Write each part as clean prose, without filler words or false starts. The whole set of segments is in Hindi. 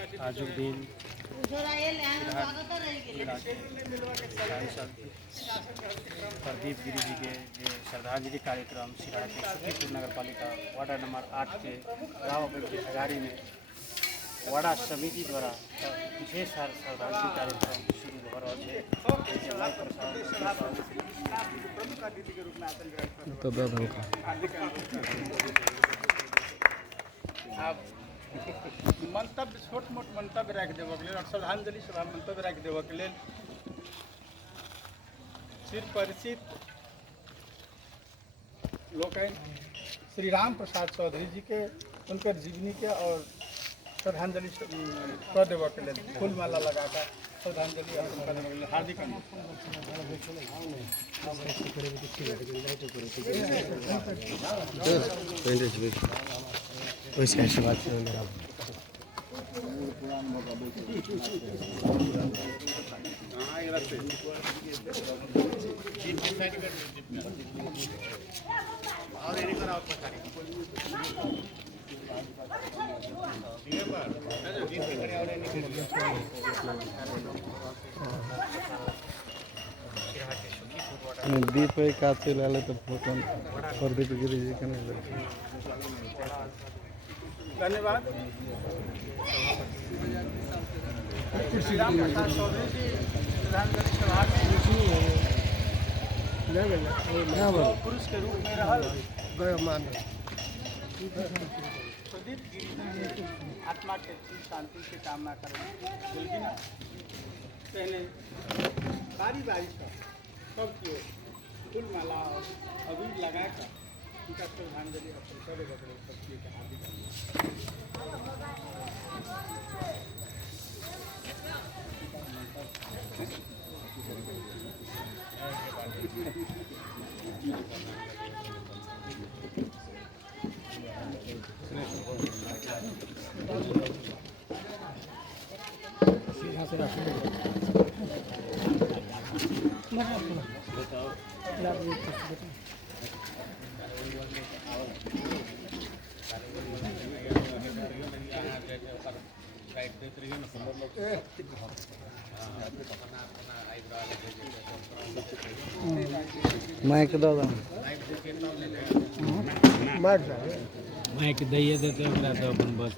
आजुक दिन प्रदीप गिरी जी के श्रद्धांजलि कार्यक्रम सिराहा के सुखीपुर नगर पालिका वार्ड नंबर 8 के गाँव अगाड़ी में वाड़ा समिति द्वारा विशेष श्रद्धांजलि कार्यक्रम शुरू हो रहा है। मंतव्य छोट मोट मंतव्य रख देव के और श्रद्धांजलि सभा मंतव्य रख देव के लिए चिर परिचित लोग श्री राम प्रसाद चौधरी जी के उनकर जीवनी के और श्रद्धांजलि कर देव के लिए फूल माला लगाकर श्रद्धांजलि अर्पण कर देव के लिए हार्दिक दीप काचे लाले तो फोटो प्रदीप गिरी जी के धन्यवाद। श्री राम प्रसाद चौधरी जी श्रद्धांजलि सभा में पुरुष के रूप में रहल प्रदीप गिरी जी आत्मा के शांति की कामना करें पहले बारी बारी सब की फूल माला अबीर लगाकर उनका श्रद्धांजलि अर्पण करेगा सबकी हार्दिक माइक दादा माइक दैए देते ओकरा तो अपन बस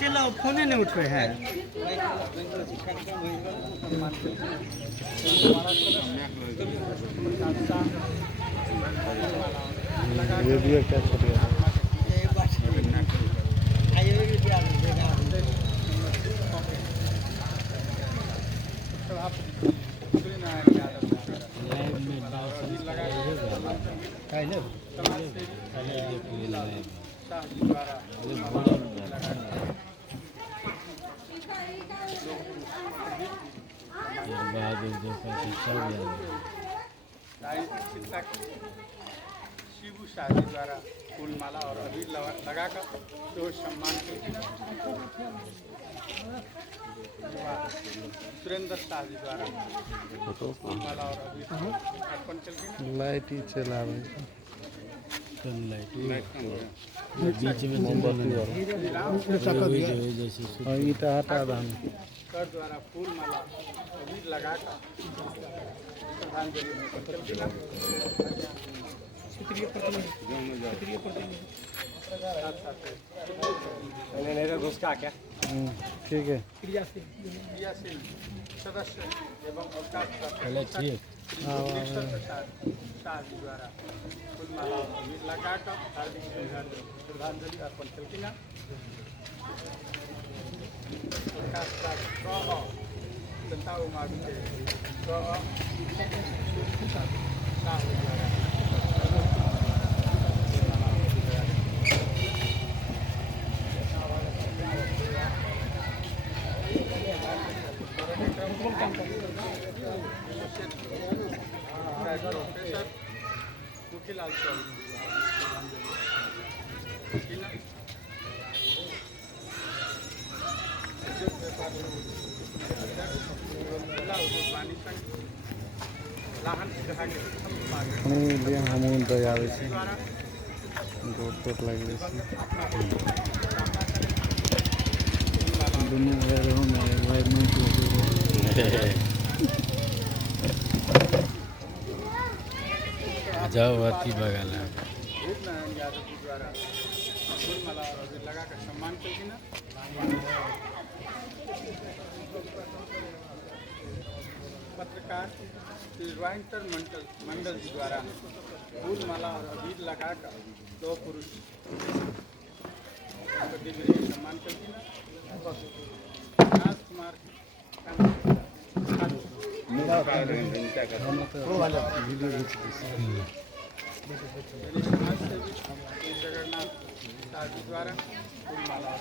चलो फोने नहीं उठ रहे हैं। वीडियो क्या चल रहा है? शिबू शाह जी द्वारा फूल माला और अबीर लगाकर तो सम्मान के सुरेंद्र शाह जी द्वारा फूल माला और अबीर अर्पण कर लाइट ही चला रही बीच में और ईटा हटा दान कर द्वारा फूल माला अबीर लगाकर श्रद्धांजलि घुसका क्या ठीक है। क्रियाशील सदस्य एवं अवकाश शाह जी द्वारा फूल माला और अबीर लगाकर हार्दिक श्रद्धांजलि अर्पण करें। जनता उमा प्रोफेसर मोतीलाल चौधरी उद्योग व्यापार जिला उद्योग वाणिज्य संघ लाहन सिराहा के प्रथम उपाध्यक्ष पानी लिए हम उनका आवे से द्वारा रोड टोट लगे से दोनों वायर में जाओ अति बगल है रूपनारायण यादव जी द्वारा फूलमाला और अबीर लगा कर सम्मान करेगी ना पत्रकार श्री रॉयंटर मंडल जी द्वारा फूलमाला और अबीर लगाकर दो पुरुष सम्मान करेगी ना राजकुमार समाज सेवी जगन्नाथ जी द्वारा फूलमाला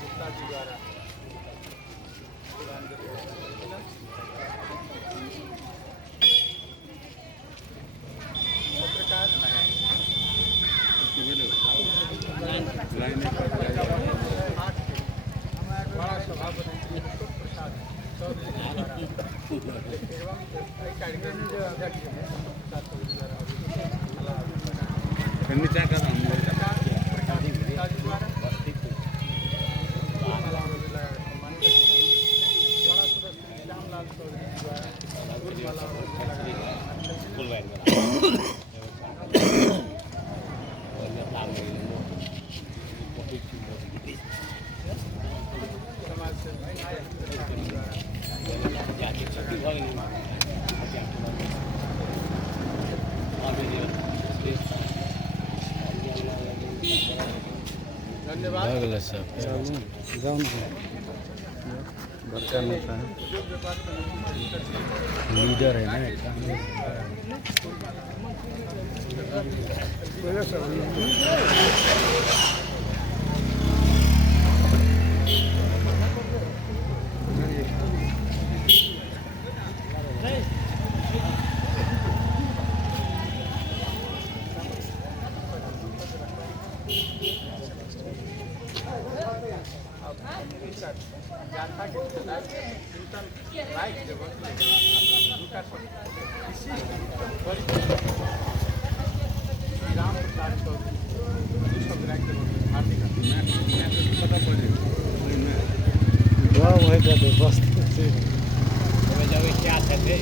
गुप्ता जी द्वारा पत्रकार बड़ा सभापति प्रसाद चौधरी द्वारा एवं कार्यक्रम के अध्यक्ष प्रसाद चौधरी द्वारा धन्यवाद। अगला सब जाओ ना बड़का नेता है लीडर है ना जाता के चिंतन लाइक जब उनका इसी राम प्रसाद चौधरी सब लाइक जब हार्दिक पता पड़े वाह भाई का तो बस से जब क्या थे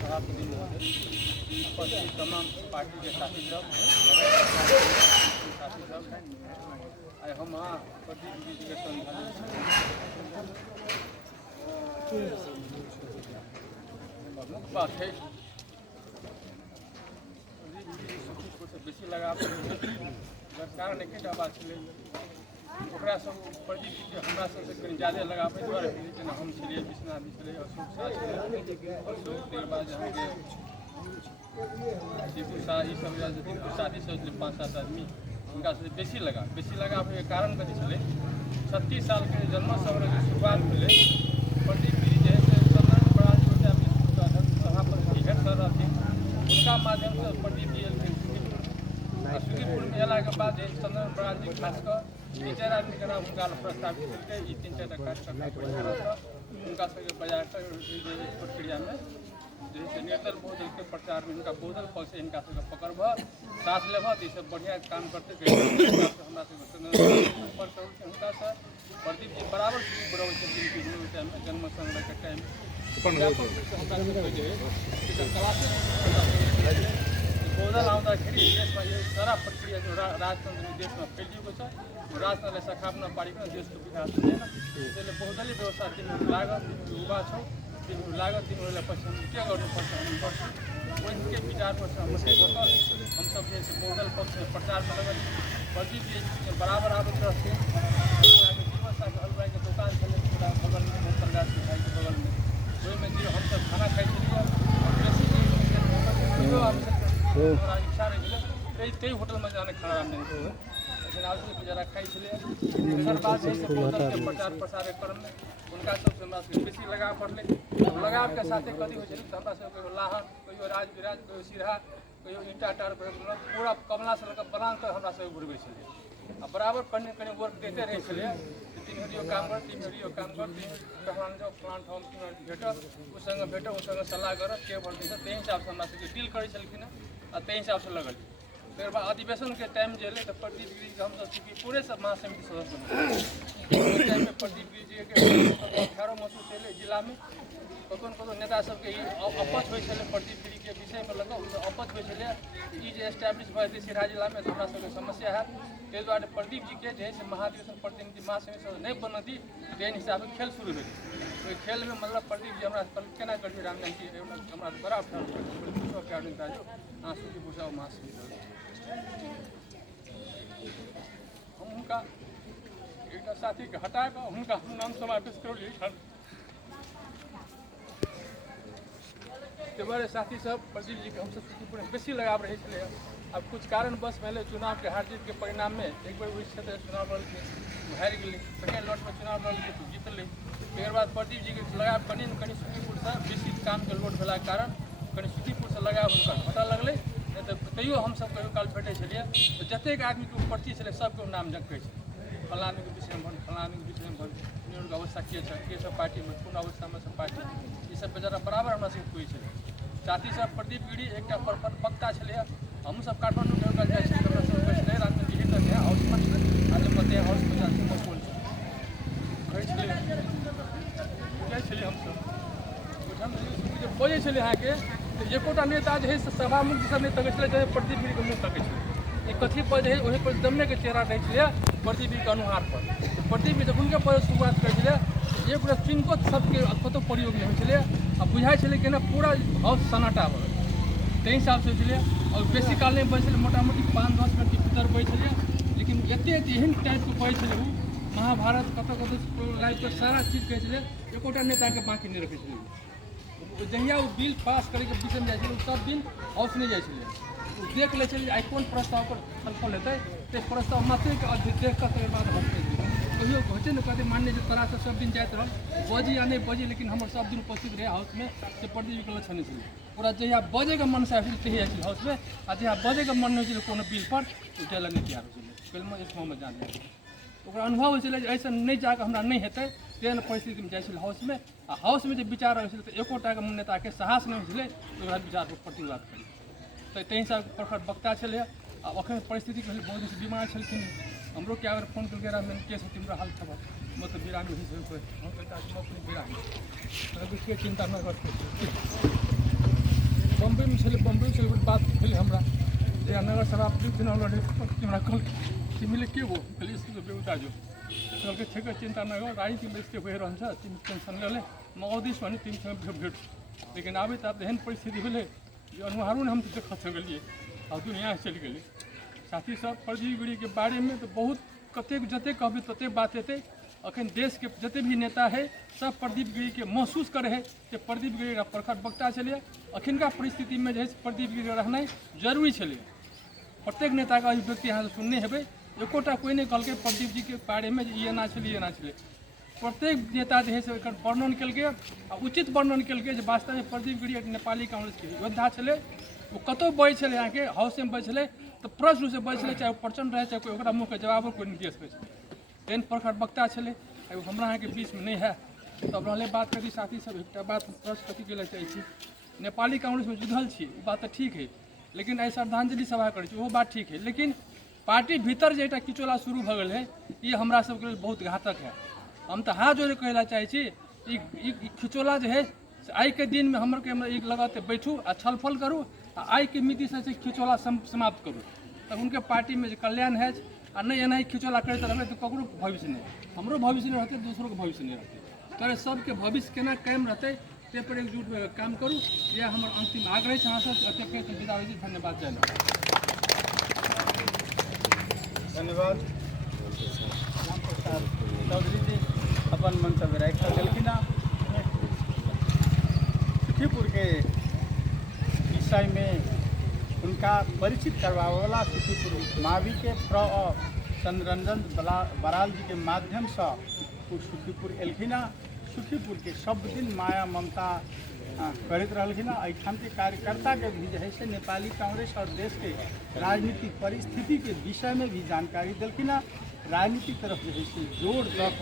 सभापति उपस्थित तमाम पार्टी के साथी सब आए हम प्रदीप जी के मुख्य बात है बेसी लगा कारण एक बात है ओकरा सब प्रदीप जी हमरा सबसे कनि ज्यादा लगाबै दुआरे जेना हम छलियै विश्वनाथ जी छलै अशोक शाह छलै अशोक के बाद अहाँके दीपू शाह ई सब दीपू शादी सब 5-7 आदमी हुनका सबसे बेसी लगाबैके कारण कथी छलै 36 साल के जन्म सभा के शुरुआत भेलै प्रदीप जी जे है सत्यनारायण बराज सभापति टिकट सर रहथिन उनका माध्यम से प्रदीप जी एलखिन सुखीपुर में अयला के बाद सत्यनारायण बराज जी खास कर 3-4 आदमी के नाम हुनका प्रस्तावित केलकै ई 3-4 कार्यकर्ता बैठल रहता हुनका सबके बजा कर प्रक्रिया में जैसे निर्दल बहुदल के प्रचार में इनका बहुदल पक्ष से इनका सबके पकड़ब साथ लेब तो सब बढ़िया काम करते हमरा ऊपर हुनका से प्रदीप जी बराबर बराबर टाइम में जन्म संग्रह के टाइम बहुदल आउँदाखेरि देशमा यो सारा प्रक्रिया जो राजतन्त्र देशमा फैलिएको छ राजतन्त्रलाई सखाप्न पारिकन देशको विकास हुँदैन त्यसले बहुदलीय व्यवस्था तिमीहरू लाग तिमीहरू युवा छौ तिमीहरू लाग तिमीहरूलाई पछि के गर्नुपर्छ भन्नुपर्छ उनके विचारको समस्या हम सब जैसे बहुदल पक्ष में प्रचार में लगल प्रदीप जी बराबर आबैत रहथिन जीवन साथ हलवाई के दुकान चले बगल में प्रकाश भाई के बगल में ओहिमे जे हम हमसब खाना खाइ छलियै और बेसी हमरा इच्छा रहै छलै ताहि होटलमे जाने खाना नहि होइ लेकिन आदमी जरा खाइ छलियै एकर बाद जे से बोतलके प्रचार प्रसार क्रममे हुनका सबसँ हमरा सबके बेसी लगाव पड़लै। लगावके साथे कथी होइ छलै तऽ हमरा सबके कहियो लाहन कहियो राज विराज कहियो सिरहा कहियो ईंटा टार कहियो पूरा कमला से लऽ कऽ बलान तक हमरा सबके घुरबै छलियै आ बराबर कनि कनि वर्क देते रहै छलियै। तीन हरियो काम कर तीन हरियो काम कर तीन कहलान जाओ प्लांट हम तीन हरियो भेटऽ ओ संगे भेटऽ ओ संगे सलाह करऽ के बढ़तै ताहि हिसाबसँ हमरा सबके डील करै छलखिन आ ताहि हिसाबसँ लगल। फिर बाद अधिवेशन के टाइम जे एलै तऽ प्रदीप गिरी के हम चूँकि पूरे सब महासमिति सदस्य बने टाइम में प्रदीप गिरी जी के 18 महसूस एलै जिला में कतौन कतौन नेता सबके अपच होइ छलै प्रदीप गिरी के विषय में लगा अपच होइ छलै ई जे एस्टैब्लिश भऽ जेतै सिराहा जिला में तऽ हमरा सबके समस्या हैत ताहि दुआरे प्रदीप जी के जे है से महाधिवेशन प्रतिनिधि महासमिति सदस्य नहीं बनती तेहन हिसाबे खेल शुरू भेलै। ओहि खेल में मतलब प्रदीप जी हमरा केना करबै रामनाथ जी हमरा बड़ा पूछो के आदमी ताजो अहाँ सूची बुझाओ महासमिति हम हुनका एकटा साथी के हटा कऽ हुनका हम नाम समावेश करलियै ताहि दुआरे साथी सब प्रदीप जी के हमसब सूचीपूर्ण बेसी लगाव रहै छलै। अब कुछ कारणवश पहले चुनाव के हार जीत के परिणाम में एक बार ओहि क्षेत्र चुनाव लड़लखिन हारि गेलै सेकेंड लॉट में चुनाव लड़लकै तऽ जीतलै। तकर बाद प्रदीप जी के लगाव कनि ने कनि सूचीपुरसँ बेसी काम के लोड भेलाके कारण कनि सूचीपुरसँ लगाव हुनकर घटऽ लगलै। नहीं तो तैयो हमसब कहियो काल भेटै छलियै तऽ जतेक आदमीके उपस्थित छलै सबके नाम जकै छै फलानी के विषय में फलानी के विषय में नियोजक अवस्था के सब पार्टी में कोन अवस्था में सब पार्टी ई सब बेचारा बराबर हमरा सबके कोई छलै। साथ ही साथ प्रदीप गिरी एकटा वक्ता छलै हमहूँ सब काठमांडू के ओकरा जाइ छलियै हमरा सब बैसले रामचंद्र जी हिटर है हाउस में आज मते हाउस में जाके बोल कहै छलियै जाइ छलियै हमसब ओठाम जे बजै छलै अहाँके तऽ एकोटा नेता जे है से सभामुख सब नहीं तकै छलै जे प्रदीप गिरी के मुँह तकै छलै ई कथी पर जे है ओहि पर दम्मे के चेहरा रहै छलै प्रदीप गिरी के अनुहार पर प्रदीप गिरी हुनके पर शुरुआत करै छलै एक गोटा चिन्को सबके कतौ प्रयोग नहीं होइ छलै आ बुझाइ छलै कि ना पूरा हाउस सन्नाटा भऽ गेल ताहि हिसाबसँ होइ छलै और बेसी काल नहीं बैठे मोटा मोटी 5-10 मिनट के भीतर बैठे छलियै लेकिन एतेक एहन टाइपके कहै छलै ओ महाभारत कतऽ कतऽ सारा चीज कहै छलै एकोटा नेताके बाँकी नहीं रखै छलै। जहिया ओ बिल पास करैके विषयमे जाइ छलै सब दिन हाउस नहीं जाइ छलै ओ देख लै छलै आइ कोन प्रस्ताव पर छलफल हेतै ताहि प्रस्ताव मात्रके देख कऽ तकर बाद हटतै कहियो होइ छै ने कहते मान्य जे तरहसँ सब दिन जाइत रहल बजी या नहीं बजी लेकिन हमर सब दिन उपस्थित रहै हाउस में से प्रदीप के लक्षण छलै पूरा जहिया बजेके मन से आबि तहिया जाइ छलै हाउस में आ जहिया बजेके मन नहीं छलै कोनो बिल पर ओ जाय लए नहीं तैयार होइ छलै फिल्म इसमें जान ओकरा अनुभव होइ छलै जे ऐसे नहीं जाके हमरा नहीं हेतै तेहन परिस्थितिमे जाइ छलै हाउस में आ हाउस में जे विचार रहै छलै तऽ एकोटाके नेताके साहस नहीं होइ छलै ओकरा विचार पर प्रतिवाद करी तऽ ताहि हिसाबे प्रखर वक्ता छलै आ अखन परिस्थिति के बहुत दिन बीमार छलखिन हमरो क्या बेर फोन करके मैंने केस तिम्रो हाल खबर म त बिरामी हुई बिरामी के चिंता न करते बम्बई में छलै बम्बई से बात भेल हमरा जे नगर सभा चुनाव लड़े हमरा कल तिमीले के हो कहलिए इसको बेउता जो कहलकै ठेके चिंता न गर राजनीति में यस्तै भइरहन्छ तिमी टेंशन नले म आउँदैछु भने तिमीसँग भेट लेकिन आबे त एहन परिस्थिति भेलै जे अनुहारो ने हम देख सकलिए आ दुनिया चलि गेलै। साथी सब प्रदीप गिरी के बारे में तो बहुत कतेक जते कहबै तते बात हेतै अखन देश के जते भी नेता है सब प्रदीप गिरी के महसूस करे है कि प्रदीप गिरी का प्रखर वक्ता छलै अखिनका परिस्थिति में जे प्रदीप गिरी रहनाइ जरूरी छलै। प्रत्येक नेता का अभिव्यक्ति यहाँ सुनने हेबै एकोटा कोई नहीं कहलकै प्रदीप जी के बारे में ये एना छलै प्रत्येक नेता जे है से एकर वर्णन केलकै आ उचित वर्णन केलकै जे वास्तव में प्रदीप गिरी एक नेपाली कांग्रेस के योद्धा छलै वो कतौ बजै छलै अहाँके हाउस में बजै छलै तो प्रश्न से बजै छलै चाहे प्रचंड रहे चाहे कोई ओकरा मुँह के जवाबो कोई नहीं दे सकै छै एहन प्रखर वक्ता छलै हमरा अहाँके बीच में नहीं है। तब रहलै बात करी साथी सब एकटा बात प्रश्न कथी के चाहै छी नेपाली कांग्रेस में जुझल छी बात तो ठीक है लेकिन आई श्रद्धांजलि सभा करै छी ओहो बात ठीक है लेकिन पार्टी भीतर जे एकटा किचोला शुरू भऽ गेल है ये हमरा सबके लेल बहुत घातक है। हम तो हाथ जोड़े कहै लए चाहै छी ई खिचोला जे है आई के दिन में हमर एक लगाते बैठू आ छलफल करू आ आई के मिति से खिचोला समाप्त करू तब उनके पार्टी में कल्याण है आ नहीं एना खिचोला करते रहबै तो ककरो भविष्य नहीं हमरो भविष्य नहीं रहते दूसरों के भविष्य नहीं रहते करे सबके भविष्य केना कायम रहते ते पर एकजुट में काम करू यह हमर अंतिम आग्रह है अहाँ सब विदा होइ छी धन्यवाद जय धन्यवाद राम प्रसाद चौधरी जी अपन मंतव्य राखि देलखिन। के विषय में उनका परिचित करवावे वाला सुखीपुर मावी के प्र चंद्ररंजन बराल जी के माध्यम से सुखीपुर एलखिना। सुखीपुर के सब दिन माया ममता करते रहलखिन। एठाम के कार्यकर्ता के भी जो से नेपाली कांग्रेस और देश के राजनीतिक परिस्थिति के विषय में भी जानकारी दिलखिन। राजनीति तरफ जो है जोड़ दऽ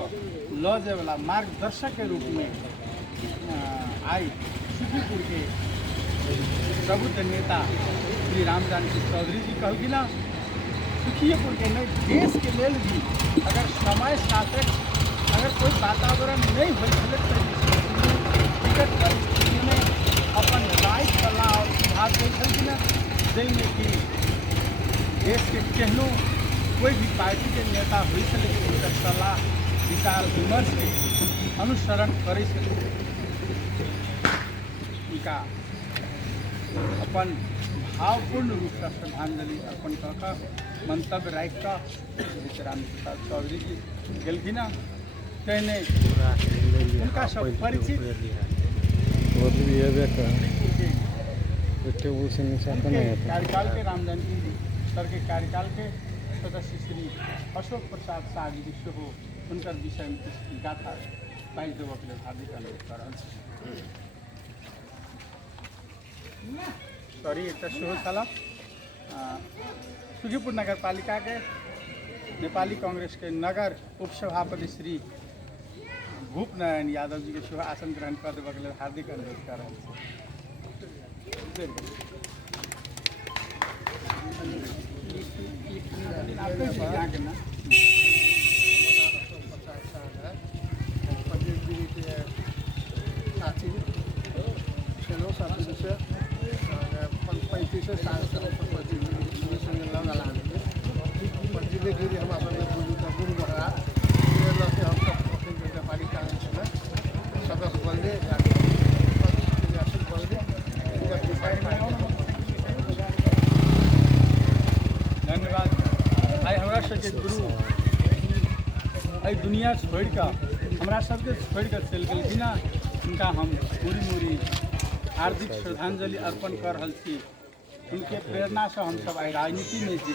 ल जाए वाला मार्गदर्शक के रूप में आई सुखीपुर के प्रबुद्ध नेता श्री रामजानकी चौधरी जी कहलखिन। सुखीपुर के नहीं देश के लिए भी अगर समय सापेक्ष अगर कोई वातावरण नहीं हो विकट परिस्थिति में अपन राय सलाह और सुझाव देना जिनमें कि देश के केहनो कोई भी पार्टी के नेता हो सके सलाह विचार विमर्श के अनुसरण करे उनका अपन भावपूर्ण रूप से श्रद्धांजलि अर्पण कर मंतव्य राख कर रामप्रसाद चौधरी जी गेलखिन। कहने उनका सब परिचित कार्यकाल के रामजानकी जी सर के कार्यकाल के सदस्य श्री अशोक प्रसाद शाह जी हो उनकर विषय में कुछ गाथा बाइज देव के लिए हार्दिक अनुरोध कर रहा सॉरी एक सेहो छल। सुखीपुर नगर पालिका के नेपाली कांग्रेस के नगर उपसभापति श्री भूप नारायण यादव जी के सेहो आसन ग्रहण कर देवे के लिए हार्दिक अनुरोध कर रहा धन्यवाद। आई हमरा सबके गुरु आई दुनिया छोड़ कर हमरा सबके छोड़ कर चल गलखिन। उनका हम पूरी मूरी हार्दिक श्रद्धांजलि अर्पण कर रहा छी। उनके प्रेरणा से हम सब आई राजनीति में जी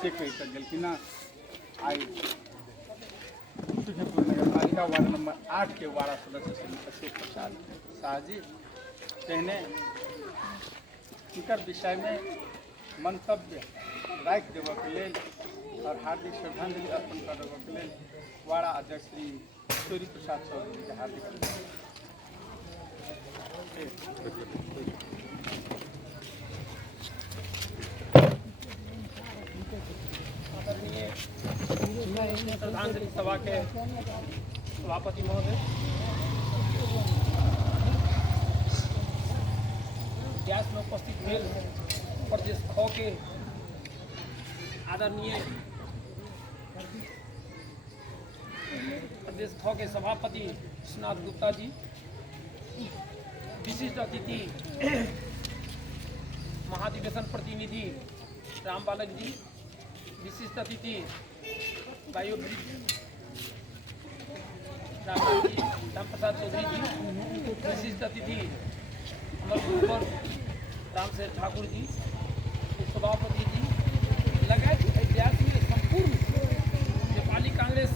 से कह कर गलखिन। आई सुखीपुर नगर पालिका वार्ड नंबर 8 के वार्ड सदस्य श्री अशोक प्रसाद शाह जी कहने उनकर विषय में मंतव्य राख देव के लिए और हार्दिक श्रद्धांजलि अर्पण कर देव के लिए वाड़ा अध्यक्ष श्री सूर्य प्रसाद चौधरी के हार्दिक श्रद्धांजलि सभा के सभापति महोदय, व्यास में उपस्थित भेल प्रदेश ख के आदरणीय प्रदेश ख के सभापति विश्वनाथ गुप्ता जी, विशिष्ट अतिथि महाधिवेशन प्रतिनिधि राम बालक जी, विशिष्ट अतिथि राम प्रसाद चौधरी जी, विशिष्ट अतिथि अमर राम से ठाकुर जी, सभापति जी लगाए इतिहास में संपूर्ण नेपाली कांग्रेस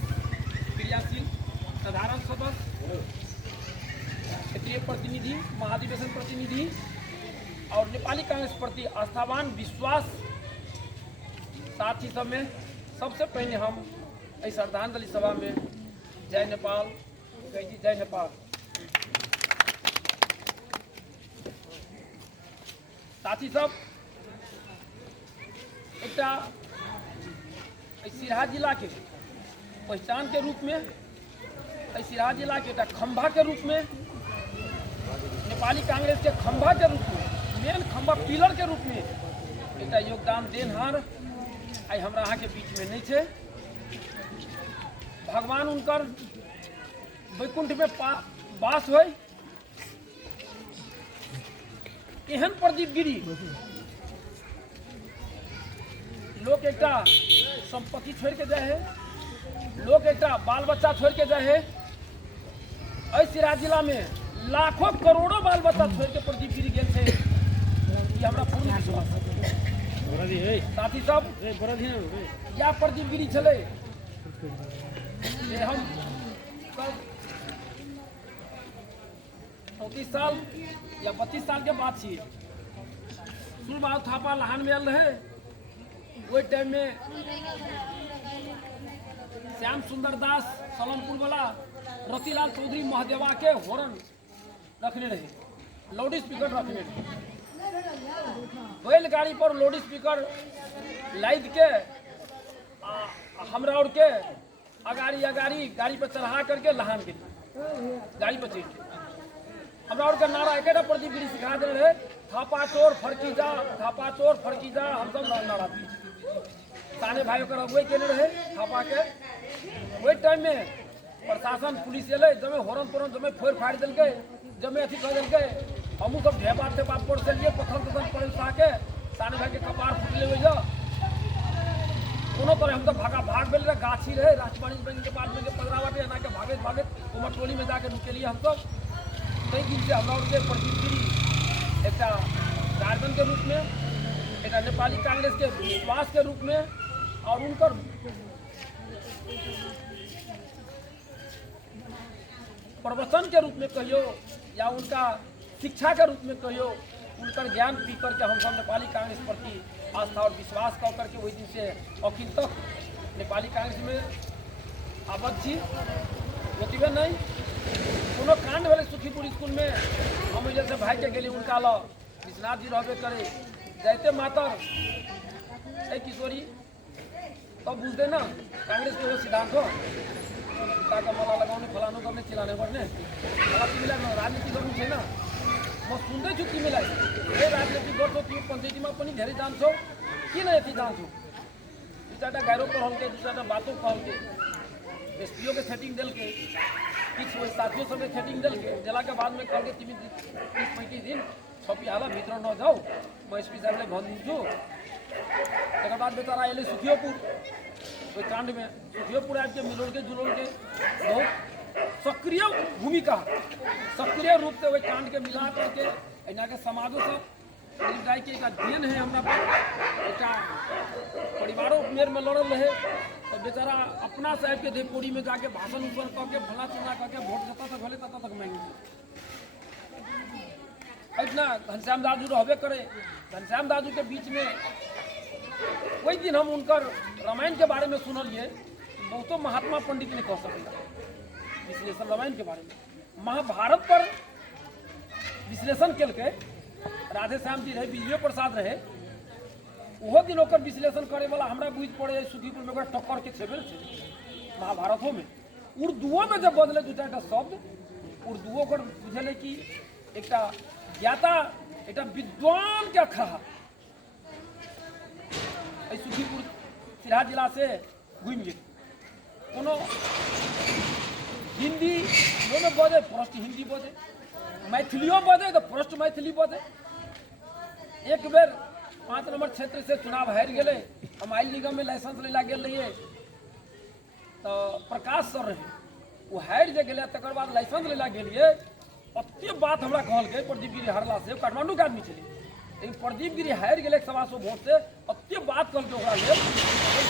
क्रियाशील साधारण सदस्य, क्षेत्रीय प्रतिनिधि, महाधिवेशन प्रतिनिधि और नेपाली कांग्रेस प्रति आस्थावान विश्वास साथी सब में सबसे पहले हम इस श्रद्धांजलि सभा में जय नेपाल जय नेपाल। साथी सब एक सिराहा जिला के पहचान के रूप में, सिराहा जिला के खंभा के रूप में, नेपाली कांग्रेस के खंभा के रूप में, मेन खंभा पिलर के रूप में एक योगदान देनहार आई हमरा अहाँ के बीच में नहीं थे। भगवान उनकर वैकुंठ में वास हो, एहन प्रदीप गिरी लोग एक संपत्ति छोड़ के जाए है, लोग एक बाल बच्चा छोड़ के जाए है। सिराहा जिला में लाखों करोड़ों बाल बच्चा छोड़ के प्रदीप गिरी गेल छै, ई हमरा पूर्ण विश्वास है। साथी सब या प्रदीप गिरी छलै जे हम 34 साल या 32 साल के बात छियै, सुरबाब थापा लहान में आयल रहे। ओहि टाइम में श्याम सुंदर दास सलमपुर वाला रतिलाल चौधरी महादेवा के हॉर्न रखने रहे, लाउड स्पीकर रखने रहे। बैलगाड़ी पर लाउड स्पीकर लाद के हमरा और के अगाड़ी गाड़ी पर चढ़ा करके लहान के गाड़ी पर चढ़ के हमरा और का नारा एक प्रदीप गिरी सिखा दे रहे, थापा चोर फड़की जा, थापा चोर फड़की जा, हम सब नारा दी। ताने भाई ओकर अगुवाई केने रहे थापा के। वही टाइम में प्रशासन पुलिस एलै, जमे हॉर्न तोरन जमे फोड़ फाड़ देलकै, जमे अथी कर देलकै। हमहूँ सब ढेबा पड़ चलिए, पत्थर पड़े के ताने भाई के कपार फूटले हुई जा कोनो तरह हम तो भाग भेल रहे। गाछी रहे राजपानी बैंक के पास में के पगड़ा बाटे एना के भागत उमर टोली में जाके नुकेलिए हम सब। कई दिन से हमरा के प्रदीप गिरी एक गार्जियन के रूप में, एक नेपाली कांग्रेस के विश्वास के रूप में और उनकर प्रवचन के रूप में कहियो या उनका शिक्षा के रूप में कहियो, उनकर ज्ञान पी करके हम सब नेपाली कांग्रेस प्रति आस्था और विश्वास कर करके वही दिन से अखिल तक नेपाली कांग्रेस में आबद्ध छी। ओतबे नहीं कोनो कांड भेले सुखीपुर स्कूल में हम जैसे भाई के गेली उनका ल विश्वनाथ जी रहबे करे जाते मातर ए किशोरी तब बुझते ना कांग्रेस के सिद्धांत हो का मला लगाउने फलानु गर्ने चिलाने पर्ने मलाई तिमीलाई राजनीति गर्नु छैन। म सुन्दैछु तिमीलाई ए राजनीति गर्छौ, तिमी पञ्चायतीमा पनि धेरै जान्छौ, किन यति जान्छौ? दुई चारटा गाइरो कहलकै, दुई चारटा बातों कहलकै, एसपीओ के सेटिंग दिलकै, किछु साथियों सबके सेटिंग दिलकै, देला के बाद में कहलकै तिमी 30-35 दिन छपी हाला भित्र नजाऊ, म एसपी साहबले भनिदिन्छु। तकर बाद बेचारा अहिले सुखियोपुर कोई कांड में सुखियोपुर आज के मिलोल के जुलोल के बहुत सक्रिय भूमिका, सक्रिय रूप से वही कांड के मिला करके यहाँ के समाजों से राय के देन है हमरा पर। एक परिवारों मेर में लड़ल रहे तो बेचारा अपना साहब के देवपुरी में जाके भाषण ऊपर करके भला चिन्हा करके वोट जता तक भले तता तक मांगी। इतना घनश्याम दादू रहबे करे, घनश्याम दादू के बीच में वही दिन हम उनकर रामायण के बारे में सुनलिए, बहुतों महात्मा पंडित ने कह सकता विश्लेषण रामायण के बारे में। महाभारत पर विश्लेषण के राधे श्याम जी रहे, विजय प्रसाद रहे, वो दिन ओकर विश्लेषण करे वाला हमरा बुझ पड़े सुखीपुर में टक्कर के छेबे महाभारतों में। उर्दुओं में जब बदले दू चार शब्द उर्दुओं को बुझे कि एक ज्ञाता एक विद्वान के अखड़ा सुखीपुर सिराहा जिला से घूम गए। कोनो हिंदी में बजे प्रष्ट हिंदी बजे, मैथिलियों बजे तो प्रष्ट मैथिली बजे। एक बेर 5 नंबर क्षेत्र से चुनाव हार गए, हम आयल निगम में लाइसेंस लेला गेल रहिए तो प्रकाश सर रहे, वो हार जे गए तकर बाद लाइसेंस लेला गेलिए। अत्य बात हमरा कहल प्रदीप गिरी हारला से, काठमांडू के आदमी चलिए, लेकिन प्रदीप गिरी हार गए 125 वोट से, अत्य बात कहल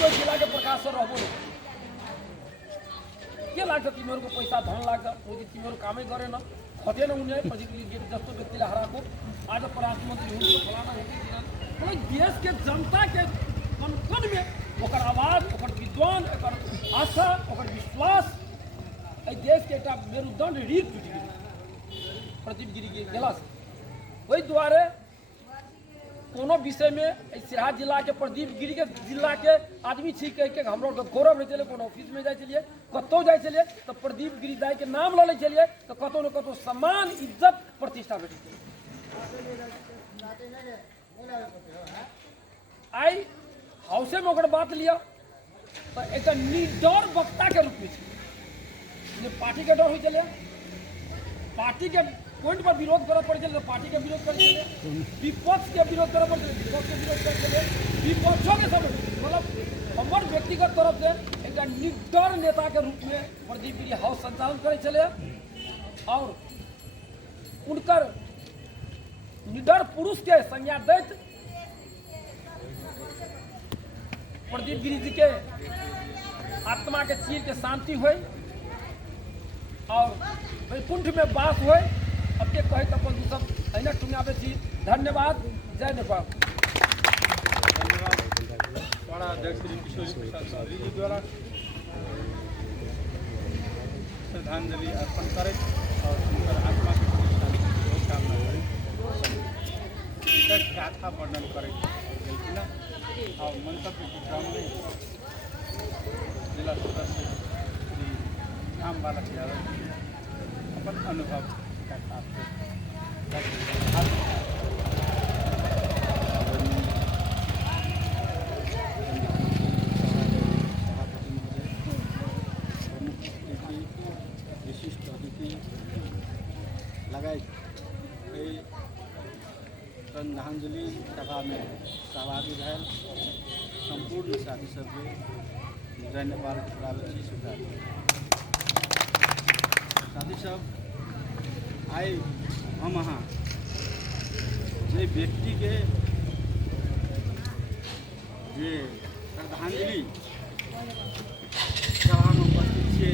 कोई जिला के प्रकाश सर रहबो के लाग्छ तिमीहरूको पैसा धन लाग्छ, तिमीहरू कामै गरेन खटेन उनीहरू प्रदीप गिरी जस्तो व्यक्तिले हराएको। आज प्रधानमंत्री हुनु फलाना हुनु, देश के जनता के कन कन में ओकर आवाज, ओकर विद्वान, ओकर आस्था, ओकर विश्वास देश के एक मेरुदंड रीढ़ टूट गई प्रदीप गिरी के गेला से। वही दुआरे कोनो विषय में सिराहा जिला के प्रदीप गिरी के जिला के आदमी छी कह के हम गौरव रहे चलिए, कोनो ऑफिस में जाए चलिए, कतौ जाए चलिए तो प्रदीप गिरी दाई के नाम लऽ लै चलिए तो कतौ न कतौ सम्मान, इज्जत, प्रतिष्ठा भेटे। आई हाउसे में ओकर बात लिया तो एक निडर वक्ता के रूप में पार्टी के डर हो चले, पार्टी के पॉइंट पर विरोध करे पड़े चले, पार्टी के विरोध करे चले, विपक्ष के विरोध करे पड़े चले, विपक्ष के विरोध करे चले, विपक्षों के सब मतलब हमारे व्यक्तिगत तरफ से एक निडर नेता के रूप में प्रदीप गिरी हाउस संचालन करे चले। और उनकर निडर पुरुष के संज्ञा दैत प्रदीप गिरी जी के आत्मा के चीर के शांति होय और वैकुंठ में वास होय। अब के कहे तो अपन सब अहिना टुंगाबे छी। धन्यवाद। जय नेपाल। वाड़ा अध्यक्ष श्री किशोरी प्रसाद चौधरी जी द्वारा श्रद्धांजलि अर्पण करें और उनकर आत्मा के शांति कामना करें गाथा वर्णन करें और मंतव्य के क्रम में जिला सदस्य श्री राम बालक यादव जी अपन अनुभव का विशिष्ट अतिथि लगायत श्रद्धांजलि सभा में सहभागी भैल संपूर्ण साथी सबके जय नेपाल प्रावची स्वीकार। साथी सब आए हम यहाँ जे व्यक्ति के जे श्रद्धांजलि सभा में उपस्थित छे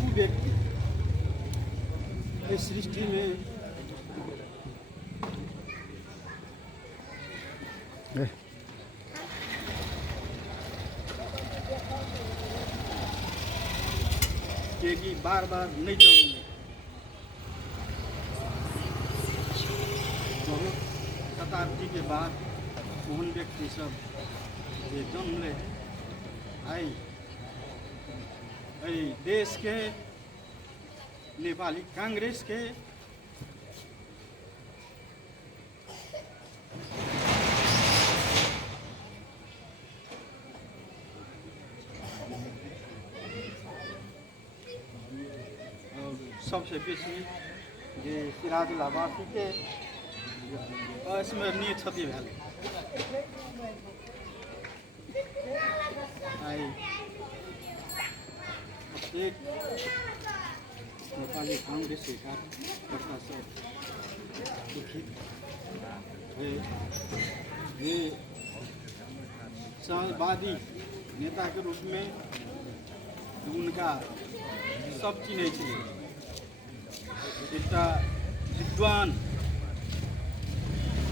उ व्यक्ति इस सृष्टि में कि बार बार नहीं जाऊंगे। बहुत शताब्दी के बाद ओहन व्यक्ति सब जे जन्म ले आई देश के नेपाली कांग्रेस के सबसे बेसी जे सिराजुलावासी के अस्मरणीय क्षति भेल आई एक नेपाली कांग्रेस के कार्यकर्ता सब दुखित ये समाजवादी नेता के रूप में उनका सब चिन्ह छे। एकटा विद्वान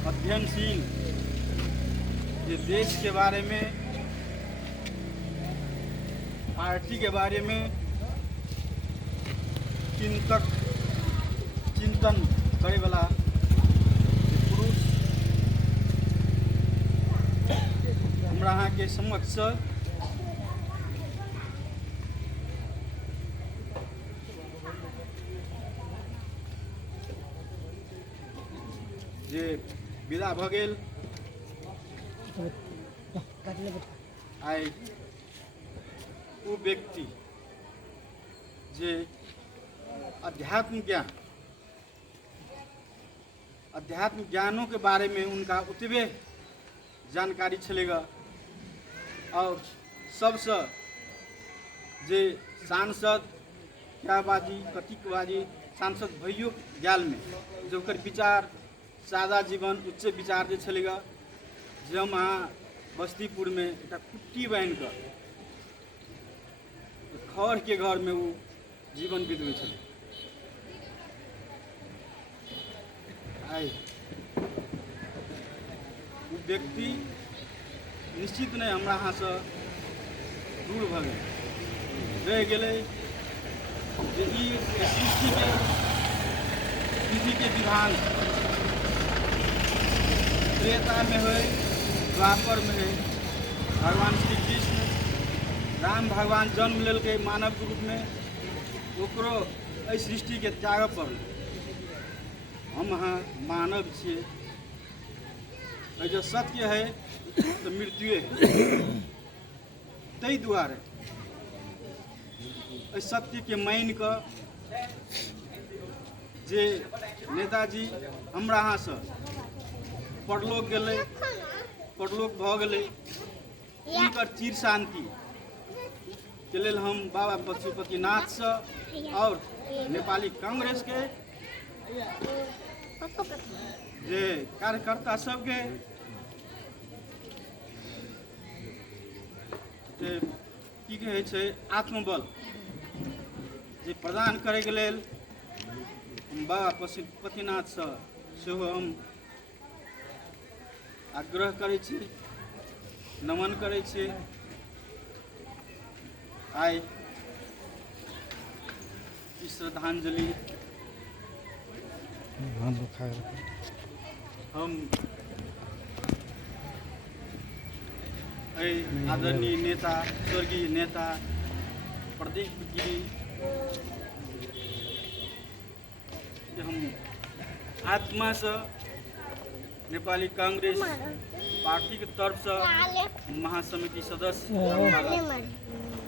अध्ययनशील ये देश के बारे में पार्टी के बारे में चिंतन करे वाला पुरुष हमरा यहाँ के समक्ष जे विदा भ गेल आई वो व्यक्ति जे अध्यात्म ज्ञानों के बारे में उनका उतबे जानकारी चलेगा और सबसे जे सांसद क्याबाजी कतिकबाजी सांसद भइयो ज्ञान में जो कर विचार सादा जीवन उच्च विचार जो चलेगा जो हम यहाँ बस्तीपुर में एक कुट्टी बन कर खर के घर में वो जीवन बीतवे चले आई वो व्यक्ति निश्चित नहीं हमरा यहाँ से दूर भ रह गए सृष्टि के विधि के विधान त्रेता में है द्वापर में है भगवान श्री कृष्ण राम भगवान जन्म लेल के मानव के रूप में ओकरो इस सृष्टि के त्याग पर हम यहाँ मानव छे जो सत्य है तो मृत्यु है तई दुआरे सत्य के मान का जे नेताजी हमरा यहाँ से परलोक गए परलोक भ गए उनकर चिर शांति के लेल हम बाबा पशुपतिनाथ से और नेपाली कांग्रेस के जे कार्यकर्ता सबके जे की कहै छै आत्मबल जे प्रदान करैके लेल बाबा पशुपतिनाथसँ सेहो हम आग्रह करै छी, नमन करै छी। आइ ई श्रद्धांजलि हम आदरणीय नेता स्वर्गीय नेता प्रदीप गिरी के हम आत्मा से नेपाली कांग्रेस पार्टी के तरफ से महासमिति सदस्य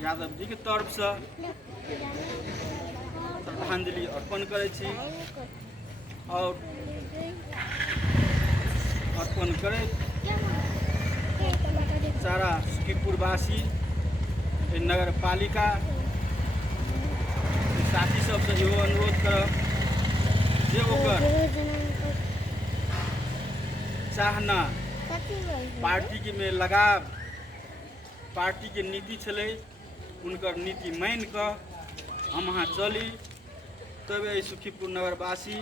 यादव जी के तरफ से श्रद्धांजलि अर्पण करै छी और अर्पण करे सारा सुखीपुरवासी नगर पालिका साथी सबसे इहो अनुरोध करब जे ओकर चाहना पार्टी के में लगाव पार्टी के नीति छलै उनकर नीति मान कऽ हम अहाँ चली तब सुखीपुर नगरवासी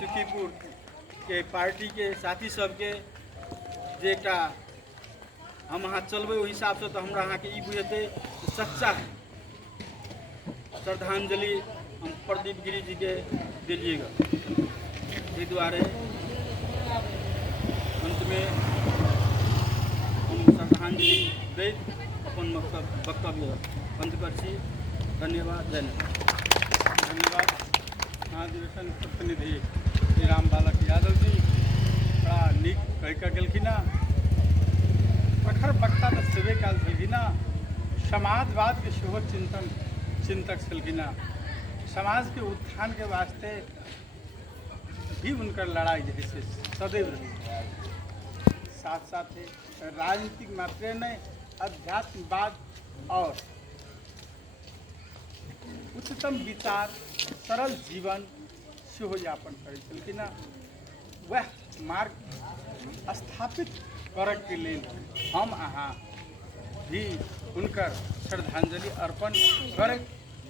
सुखीपुर के पार्टी के साथी सबके जे एकटा हम अहाँ चलबै ओहि हिसाब से तो हमरा अहाँ के ई बुझेतै सच्चा श्रद्धांजलि हम प्रदीप गिरी जी के दिलिएगा। ताहि दुआरे अंत में हम श्रद्धांजलि दैत अपन वक्तव्य अंत कर छी। धन्यवाद। धन्यवाद। महाधिवेशन प्रतिनिधि श्री राम बालक यादव जी बड़ा नीक कहि कऽ गेलखिन हँ। प्रखर वक्ता तऽ सेबे कयल छलखिन हँ, समाजवाद के सेहो चिंतक छलखिन हँ। समाज के उत्थान के वास्ते भी उनकर लड़ाई जे है से सदैव रही। साथ साथ राजनीतिक मात्रे नहीं अध्यात्मवाद और उच्चतम विचार सरल जीवन सेहो यापन करै छलखिन हँ। वह मार्ग स्थापित करऽ के लेल हम अहाँ भी उनकर श्रद्धांजलि अर्पण करे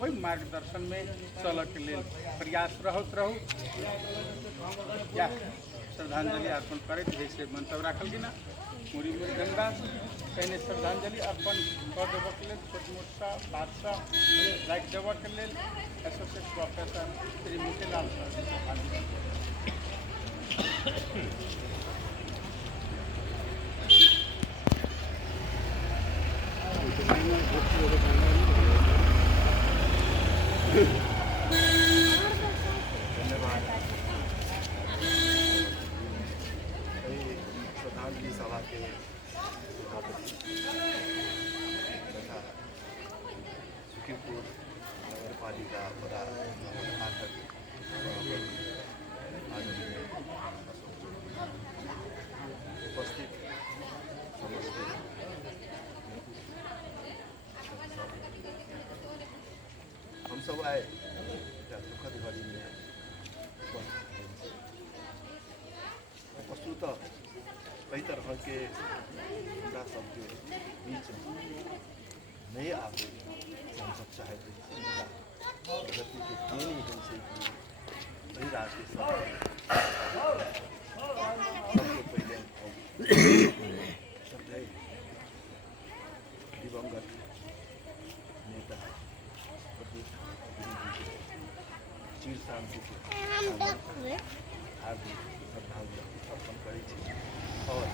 ओहि मार्गदर्शन में चलऽ के लेल प्रयासरत रहू। या श्रद्धांजलि अर्पण करैत जैसे मंतव्य राखलखिन हँ। मुरी गंगा कहने श्रद्धांजलि अर्पण कर देबऽ के लेल छोट मोट सा बात सा राखि देबऽ के लेल associate professor Shri Motilal sir श्रद्धांजलि सभा के तथा सुखीपुर नगर पालिका उपस्थित समस्त हम सब आए दुखद घड़ी में वस्तुतः कई तरह के हमरा सबके बीच नहीं आवे हम सब चाहते प्रगति के केंद्र में से वही राष्ट्रीय सबसे पहले श्रद्धेय दिवंगत नेता प्रदीप चिर शांति के हार्दिक श्रद्धांजलि अर्पण करै छी और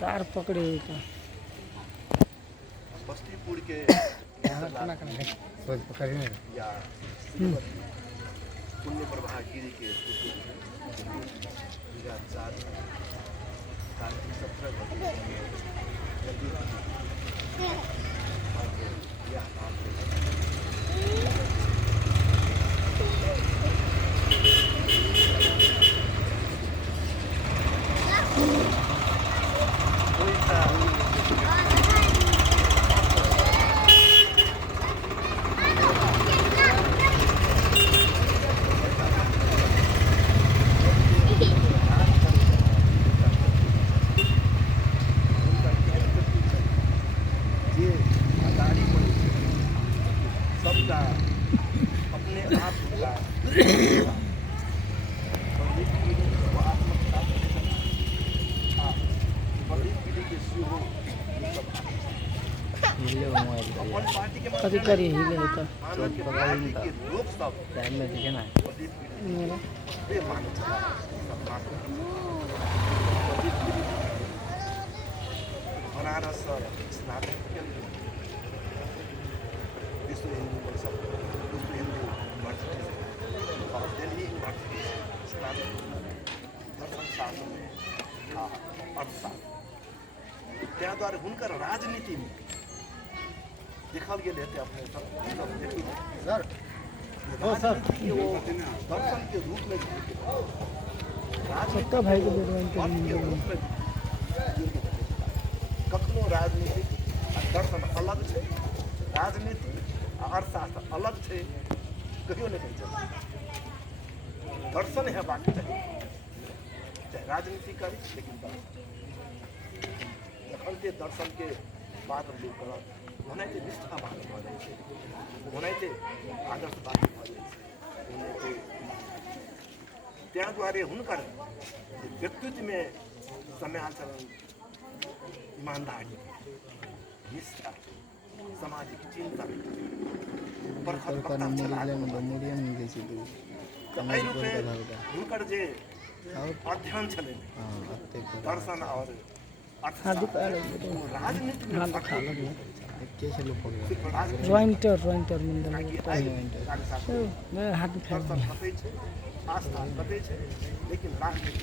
तार पकड़े बस्तीपुर के या पुण्य प्रभा गिरी के 2004 कार्तिक 17 कोई उनका अपने आप उनका प्रदीप गिरी वो आत्मकथा प्रदीप गिरी के शिव ये सब अपन पार्टी के कति करी हिले त आनंद के पार्टी के लोग सब टाइम में देखे ना प्रदीप गिरी वे माने चला सम्मान प्रदीप गिरी बनारस स्नातक केंद्र विश्व हिंदू परिषद विश्व हिंदू यूनिवर्सिटी और दिल्ली यूनिवर्सिटी से स्नातक दर्शन शास्त्र में अर्थशास्त्र त्या द्वारा हुनकर राजनीति में देखल गेल हेतै अपने सब देखी सर राजनीति के वो दर्शन के रूप में छोटा भाई को बेटवाइन के रूप में कखनो राजनीति आ दर्शन अलग छै राजनीति आ अर्थशास्त्र अलग छै कहियो नहीं कहै छै दर्शन हेबाक चाही चाहे राजनीति करी लेकिन जखन के दर्शन के बात लोग करत ओनाहिते निष्ठावान भऽ जाइ छै ओनाहिते आदर्शवादी भऽ जाइ छै ओनाहिते ताहि दुआरे हुनकर व्यक्तित्व में समयाचरण ईमानदारी निष्ठा सामाजिक चिंतन परखतपरता छलाह एहि रूपे हुनकर जे अध्ययन छलै दर्शन और राजनीति में रोइंटर मंडल मैं हाथ में फेंक दर्शन कतै छै आस्था कतै छै लेकिन राजनीति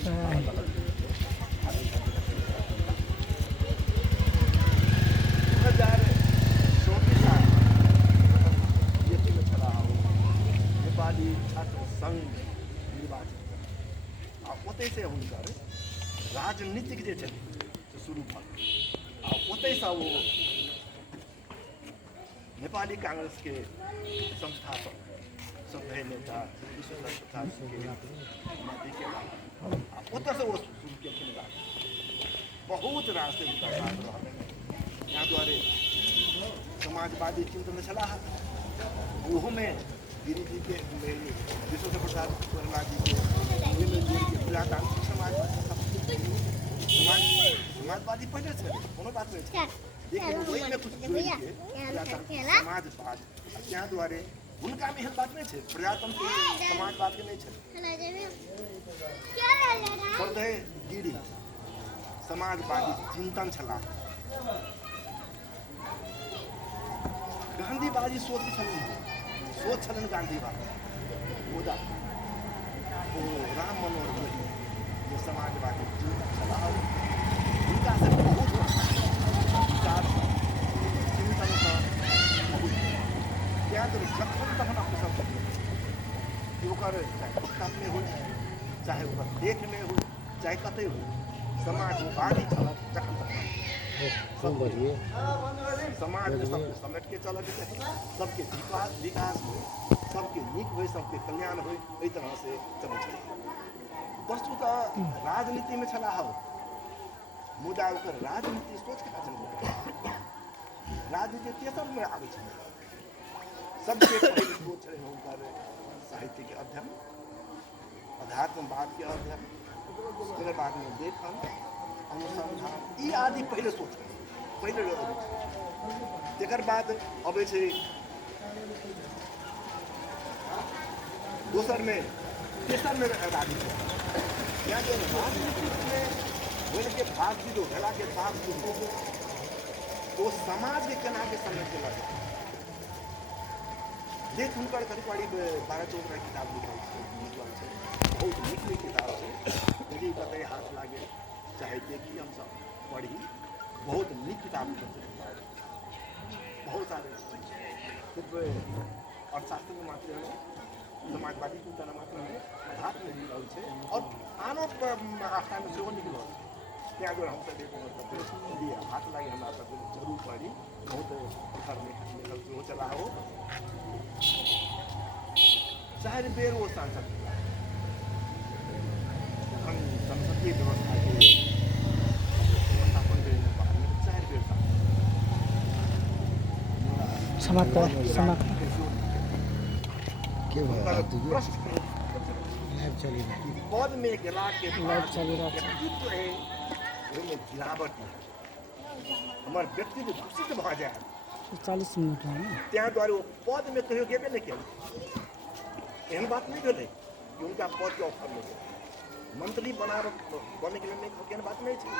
नेपाली छात्र संघ निर्वाचित आ ओतै से हुनकर राजनीतिक जे छै से शुरू भऽ आ ओतै से वो नेपाली कांग्रेस के संस्थापक सभ्य नेता विश्वेश्वर प्रसाद के माटी के ओतऽ से वो शुरू केलखिन बहुत रास्ते हुनकर साथ रहलै यहाँ द्वारे समाजवादी चिंतन छलाह ओहो में गिरी जी के विश्वेश्वर प्रसाद वर्मा जी के प्रजातांत्रिक समाजवादी पहले छलै कोनो बात नहीं छै लेकिन वही में कुछ समाजवाद यहाँ द्वारे हुनका में एहन बात नहीं छै प्रजातंत्र समाजवाद के नहीं छै सरदय गिरी समाजवादी चिंतन छलाह गांधीवादी सोच छलन गांधीवादी मुदा ओ राम मनोहर लोहिया जो समाजवादी चिंतन छलाह हुनका से बहुत विचार चिंतन का बहुत क्या तो जखन तखन आपको सब कि ओकर चाहे पुस्तक में हो चाहे ओकर देख में हो चाहे कतई हो समाजवादी छलक जखन तखन समाज में सबके समेट के चल के सबके विकास हो सबके नीक हो सबके कल्याण हो एहि तरह से चलै छै वस्तुतः राजनीति में छलाह मुदा ओकर राजनीति सोच के पाछन राजनीति तेसर में आबै छै सबसे पहले सोच रहे हुनकर साहित्य के अध्ययन अध्यात्मवाद के अध्ययन फिर बाद में देखन अनुसंधान ई आदि पहले सोच पहले तेकर बाद अबै छै दोसर में तेसर में राजनीति या जो राजनीति में होने के बावजूद भेला के बावजूद तो समाज के केना के समझ के लगे देख हुनकर करीब 12-14 किताब लिखल छै बहुत नीक किताब छै यदि कतई हाथ लागे चाहे देखी हम सब पढ़ी बहुत नीक किताब लिखल छै बहुत सारे सिर्फ अर्थशास्त्र में मात्र नहीं समाजवादी चिंतन मात्र नहीं अध्यात्म में लिखल छै और आनो आस्था में सेहो लिखल छै त्या जो हम सब यदि हाथ लागे हमरा सब जरूर पढ़ी बहुत घर में लिखल सेहो चला हो 4 बेर वो सांसद हम संसदीय व्यवस्था के स्थापन करने बाद 4 बेर समाप्त प्रश्न कि पद में गेला के बाद व्यक्तित्व है ओहिमे गिरावट नहीं हमर व्यक्तित्व दूषित भ जाए 40 मिनट है ना त्या द्वारे वो पद में कहियो गेबे नहीं किया एहन बात नहीं भेलै कि उनका पद के ऑफर मिले मंत्री बने के लिए नहीं केहन बात नहीं छै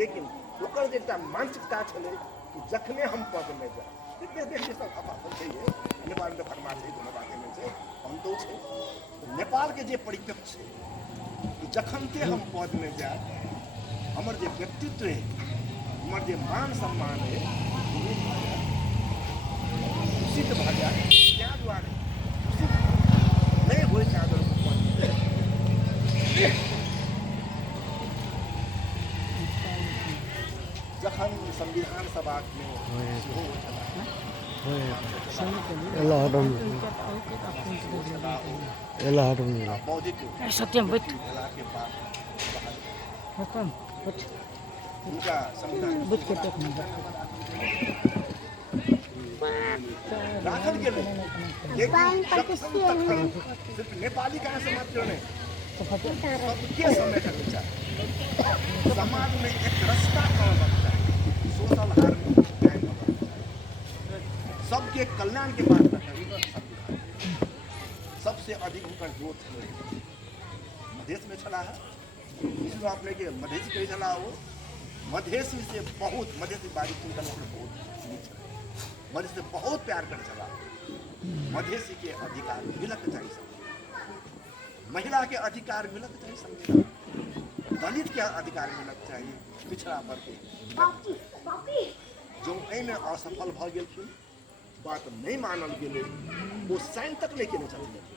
लेकिन ओकर जे एकटा मानसिकता छलै कि जखने हम पद में जाए देखिए सब अपन छै नेपाल में फरमा छै कोनो बात नहीं छै हम तो छै नेपाल के जे परिप्रेक्ष्य छै कि जखनते हम पद में जाए हमर जे व्यक्तित्व है हमर जे मान सम्मान है दूषित भ जाए त्या द्वारे दूषित नहीं होय त्या द्वारे जखन संविधान सभा में सेहो बौद्धिक सत्यम बैठ भेला के बाद खत्म उनका संविधान बैठ के देख राखल गेलै लेकिन सिर्फ नेपाली कहाँ से मात्र नहीं सबके समेटल चाहे समाज में एक रास्ता कहाँ बनता है सोशल हार्मनी कायम बनता है सबके कल्याण के बात संविधान सबसे अधिक उनका ग्रोथ मधेश में चला है इसमें अपने के मधेसी कही चला हो मधेसी से बहुत मधेसी बारी चिंतन बहुत नीच है मधेसी से बहुत प्यार कर चला मधेसी के अधिकार मिलक चाहिए सब महिला के अधिकार मिलक चाहिए संविधान दलित के अधिकार मिलक चाहिए पिछड़ा वर्ग के जो एहिमे असफल भ गेलखिन बात नहीं मानल गेलै वो साइन तक नहीं केने छलखिन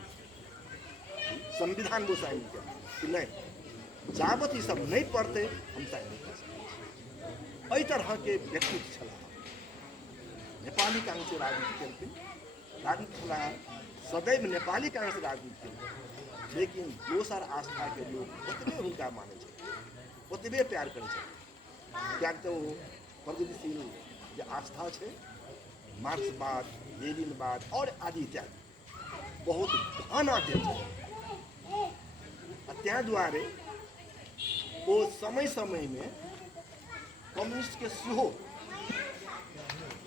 संविधान वो साइन किया कि नहीं जाबत ये सब नहीं पढ़ते हम साइन नहीं कर सकते एहि तरह के व्यक्तित्व छला नेपाली कांग्रेस से राजनीति केलखिन राजनीति छला सदैव नेपाली कांग्रेस राजनीति केलखिन लेकिन दोसर आस्था के लोग ओतबे हुनका मानै छै ओतबे प्यार करै छै कियाक तऽ ओ प्रगतिशील जे आस्था छै मार्क्सवाद लेनिनवाद और आदि इत्यादि बहुत घन अध्ययन छै त्या द्वारे वो समय समय में कम्युनिस्ट के सेहो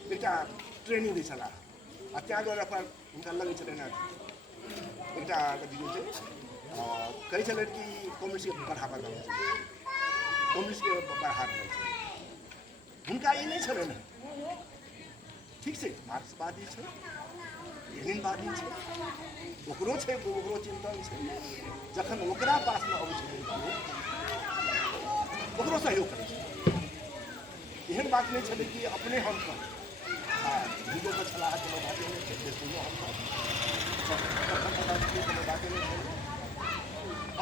एकटा ट्रेनिंग दै छलाह आ त्या द्वारे पर हुनका लगै छलनि एकटा कथी कहै छै कहै छलनि कि कम्युनिस्ट के बढ़ावा देना चाहिए कम्युनिस्ट के बढ़ा देना चाहिए हुनका ई नहीं छलनि ठीक छै मार्क्सवादी छै लेनिनवादी छै ओकरो छै ओकरो चिंतन छै जखन ओकरा पासमे अबै छै ओकरो सहयोग करै छै एहन बात नहीं छलै कि अपने हम कर हिंदू को छला कोनो बाते नहीं छै देशो हम कोनो बाते नहीं छै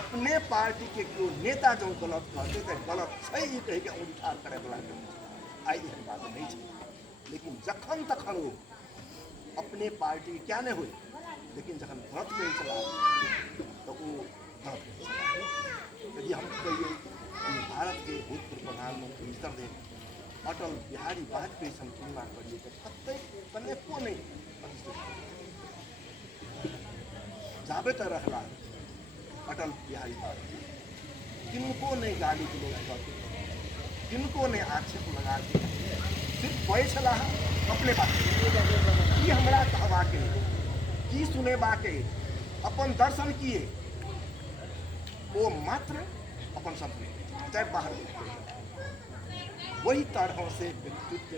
अपने पार्टी के केओ नेता जो गलत कहते तो गलत छै ई कहि के उठार करे वाला आई एहन बात नहीं छै लेकिन जखन तखन वो अपने पार्टी क्या नहीं हुई लेकिन जखन गलत नहीं चला तो वो गलत नहीं चला यदि हम कहिए कि भारत के भूतपूर्व प्रधानमंत्री सर्वदेव अटल बिहारी वाजपेयी से तुलना करिए तो कतई कनेको नहीं जाबे तक रहला अटल बिहारी वाजपेयी किनको नहीं गाली गलौज करके किनको नहीं आक्षेप लगा के सिर्फ वही छला अपने बात की हमरा कहवा के की सुनेबा के अपन दर्शन किए वो मात्र अपन सब चाहे बाहर वही तरह से व्यक्तित्व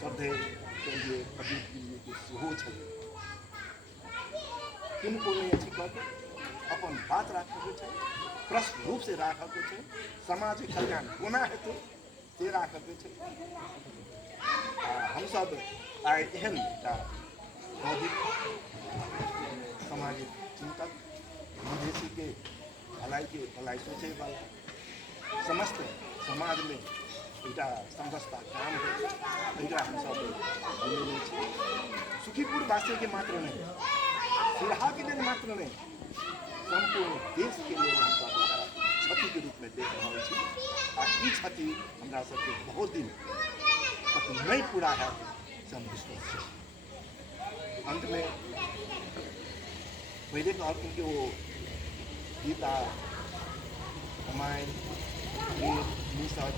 श्रद्धे के लिए प्रदीप के लिए के सेहो छलै किनको नहीं अच्छी कहके अपन बात राखे छै प्रश्न रूप से राखे छै सामाजिक कल्याण कोना हेतु से राखे छै हम सब आइ एहन एकटा बौद्धिक सामाजिक चिंतक मधेसी के भलाई सोचे वाला समस्त समाज में एकटा संघर्षता काम है एकरा हम सब सुखीपुर वासी के मात्र नहीं सिरहा के लिए मात्र नहीं संपूर्ण देश के लिए हम सब क्षति के रूप में देख रहे हैं आ ई क्षति हमरा सबके बहुत दिन तक नहीं पूरा है से हम विश्वास अंत में मैले अर्को के वो गीता रामायण निषद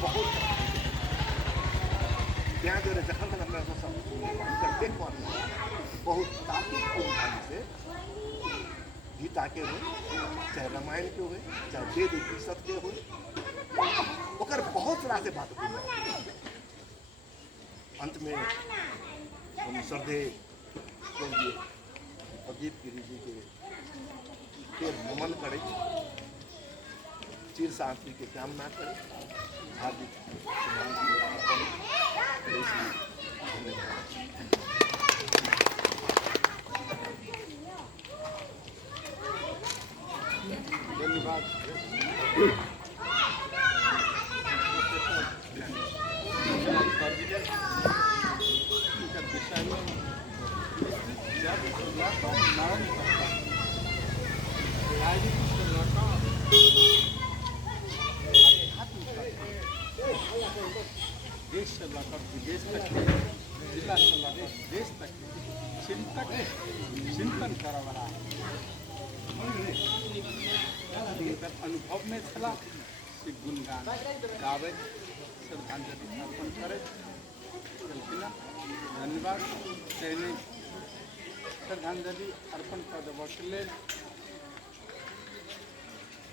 बहुत त्यहाँ गएर जहाँ तक हमरा देखो बहुत तात्विकपूर्ण ढंग से गीता के हो चाहे रामायण के हो चाहे वेद उपनिषद के हो ओकर बहुत तरह से बात हो। अंत में हम श्रद्धे प्रदीप गिरी जी के नमन करें, चिर शांति के कामना करें, हार्दिक धन्यवाद। देश से लेकर विदेश तक के, जिला से लेकर देश तक के चिंतन करे वाला अनुभव में छला से गुणगान गावे श्रद्धांजलि अर्पण करे। धन्यवाद। श्रद्धांजलि अर्पण कर देवके लेल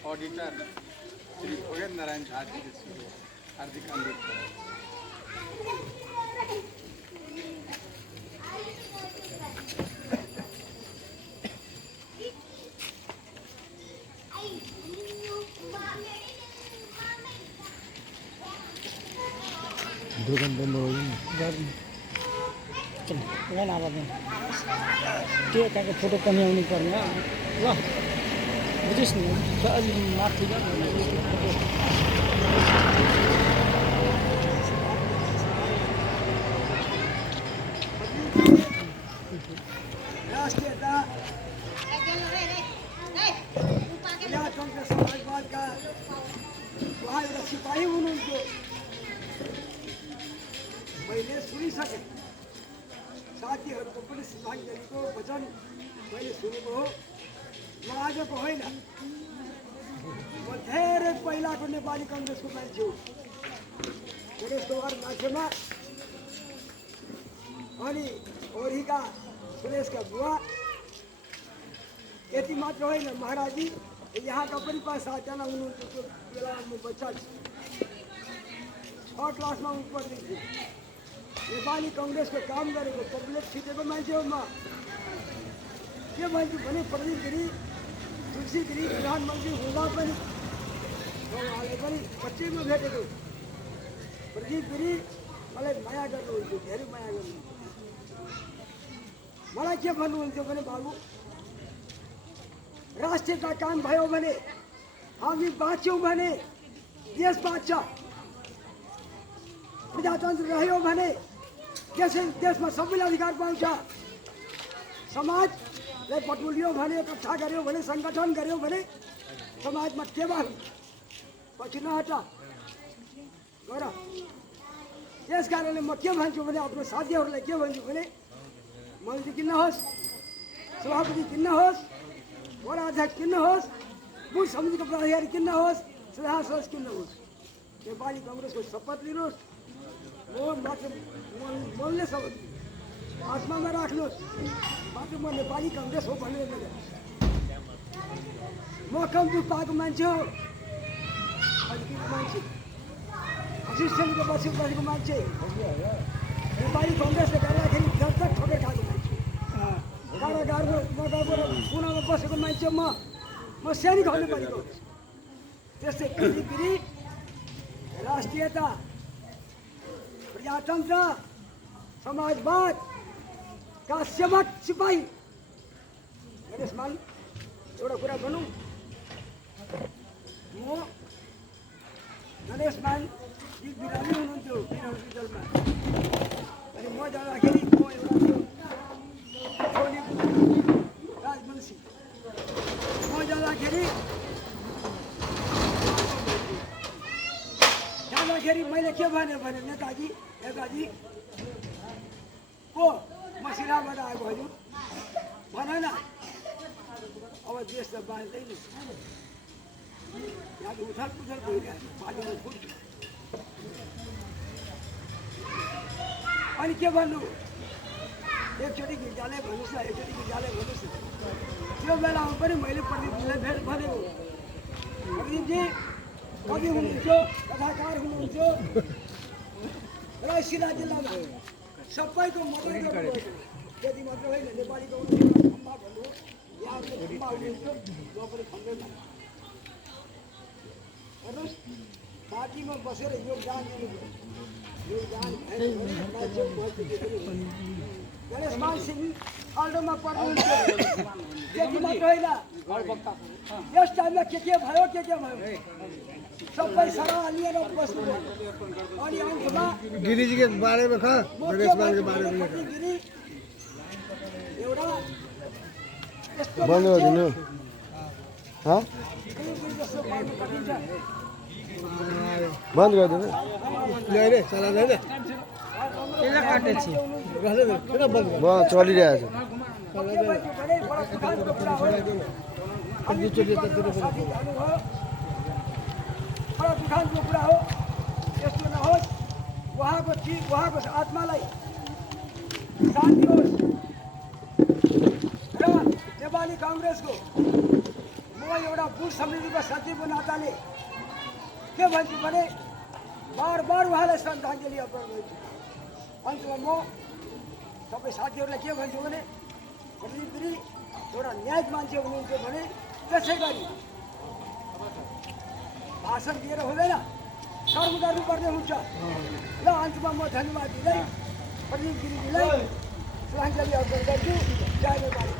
ऑडिटर श्री भोगेन्द्र नारायण झा जी के हार्दिक अनुरोध करें। दुकान बंद हो गई। चल यहाँ आवा दे त्यो काको फोटो पनि आउनु पर्ने ल बुझिस् नि अलि माथि जा राष्ट्रीयता यहाँ कांग्रेस समाजवाद का वहाँ एउटा सिपाही हुनुहुन्थ्यो, मैले सुनिसकेँ। साथीहरूको पनि श्रद्धाञ्जलीको वचन मैले सुनेको हो। म आजको होइन, म धेरै पहिलाको नेपाली काङ्ग्रेसको मान्छे हो। गणेश दोहर मान्छेमा अनि ओरीका सुरेशका बुवा यति मात्र होइन, महाराजी यहाँका पनि 5-7 जना हुनुहुन्थ्यो। त्यो बेलामा म बच्चा 6 क्लासमा पढ्दै थिएँ। नेपाली काङ्ग्रेसको काम गरेको पपुलेट छिटेको मान्छे हो। म के भन्छु भने प्रदीप गिरी तुलसी गिरी प्रधानमन्त्री हुँदा पनि उहाँलाई पनि बच्चैमा भेटेको। प्रदीप गिरी मलाई माया गर्नुहुन्थ्यो, धेरै माया गर्नुहुन्थ्यो। मलाई के भन्नुहुन्थ्यो भने बाबु राष्ट्रियता काम भयो भने हामी बाँच्यौँ भने देश बाँच्छ, प्रजातन्त्र रह्यो भने देशमा सबैले अधिकार पाउँछ। समाजलाई बटुल्यो भने, एकट्ठा गर्यो भने, सङ्गठन गर्यो भने समाजमा टेवा पछि नहट गर। त्यस कारणले म के भन्छु भने आफ्नो साथीहरूलाई के भन्छु भने मन्त्री किन होस्, सभापति किन होस्, वडा अध्यक्ष किन होस्, बुथ समितिको पदाधिकारी किन होस्, सदस्य किन होस्, नेपाली काङ्ग्रेसको शपथ लिनुहोस्। बोल्ने शब्द आत्मामा राख्नुहोस्, मात्र म नेपाली काङ्ग्रेस हो भनेर नगर। म कम दुख पाएको मान्छे हो, अलिकति मान्छे असिस्टेन्टको बसेको बसेको मान्छे, नेपाली काङ्ग्रेसले गर्दाखेरि जब ठोकेर खाएको मान्छे, कारागारमा पुनामा बसेको मान्छे म सानो खानु परेको। त्यस्तै गिरी राष्ट्रियता, प्रजातन्त्र, समाजवादका सेवक सिपाही गणेश मान। एउटा कुरा भनौँ, म गणेश मान बिरामी हुनुहुन्थ्यो वीर हस्पिटलमा। अनि म जाँदाखेरि म एउटा राजवंशी म जाँदाखेरि मैले के भने नेताजी को म सिराबाट आएको हजुर भन न, देश से बाहर नहीं यहाँ तो उथल पुथल हो गया पानी में फुट अनि के भन्नु एकचोटि गिर्जाले भन्नुहोस् न एकचोटि गिर्जाले भन्नुहोस् न त्यो बेलामा पनि मैले प्रदीपजीलाई भेट भनेको प्रदीपजी कवि हुनुहुन्छ कथाकार हुनुहुन्छ र सिरा जिल्लामा सबैको मद्दत गर्नुहुन्छ त्यति मात्र होइन नेपालीको खम्बा भन्नु यहाँ खम्बा हुनुहुन्छ म पनि खम्दैन हेर्नुहोस् पार्टीमा बसेर योगदान दिनुभयो योगदान गणेशमान सिंह खाल्डोमा पढ्नुहुन्थ्यो त्यति मात्र होइन यस टाइममा के भयो सबै सराह लिएर बस्नुभयो अनि अन्तमा गिरी जी के बारे में कहा गणेशमान के बारे में गिरी एउटा यस्तो बंद हो दिनु हाँ जस्तो गर्नु कठिन छ बंद कर दिनु नहीं रे चला नहीं रे वहाँ चलिरहेछ उठानको कुरा हो यस्तो नहोस् उहाँको आत्मालाई शान्ति होस् र नेपाली काङ्ग्रेसको म एउटा बुथ समितिको सचिवको नाताले के भन्छु भने बार उहाँलाई श्रद्धाञ्जली अर्पण गर्छु अन्तमा म सबै साथीहरूलाई के भन्छु भने प्रदीपगिरी एउटा न्यायिक मान्छे हुनुहुन्छ भने त्यसै गरी भाषण दिएर हुँदैन कर्म गर्नुपर्ने हुन्छ र अन्तमा म धन्यवाद दिँदै प्रदीप गिरीजीलाई श्रद्धाञ्जली अर्पण गर्छु जय नेपाली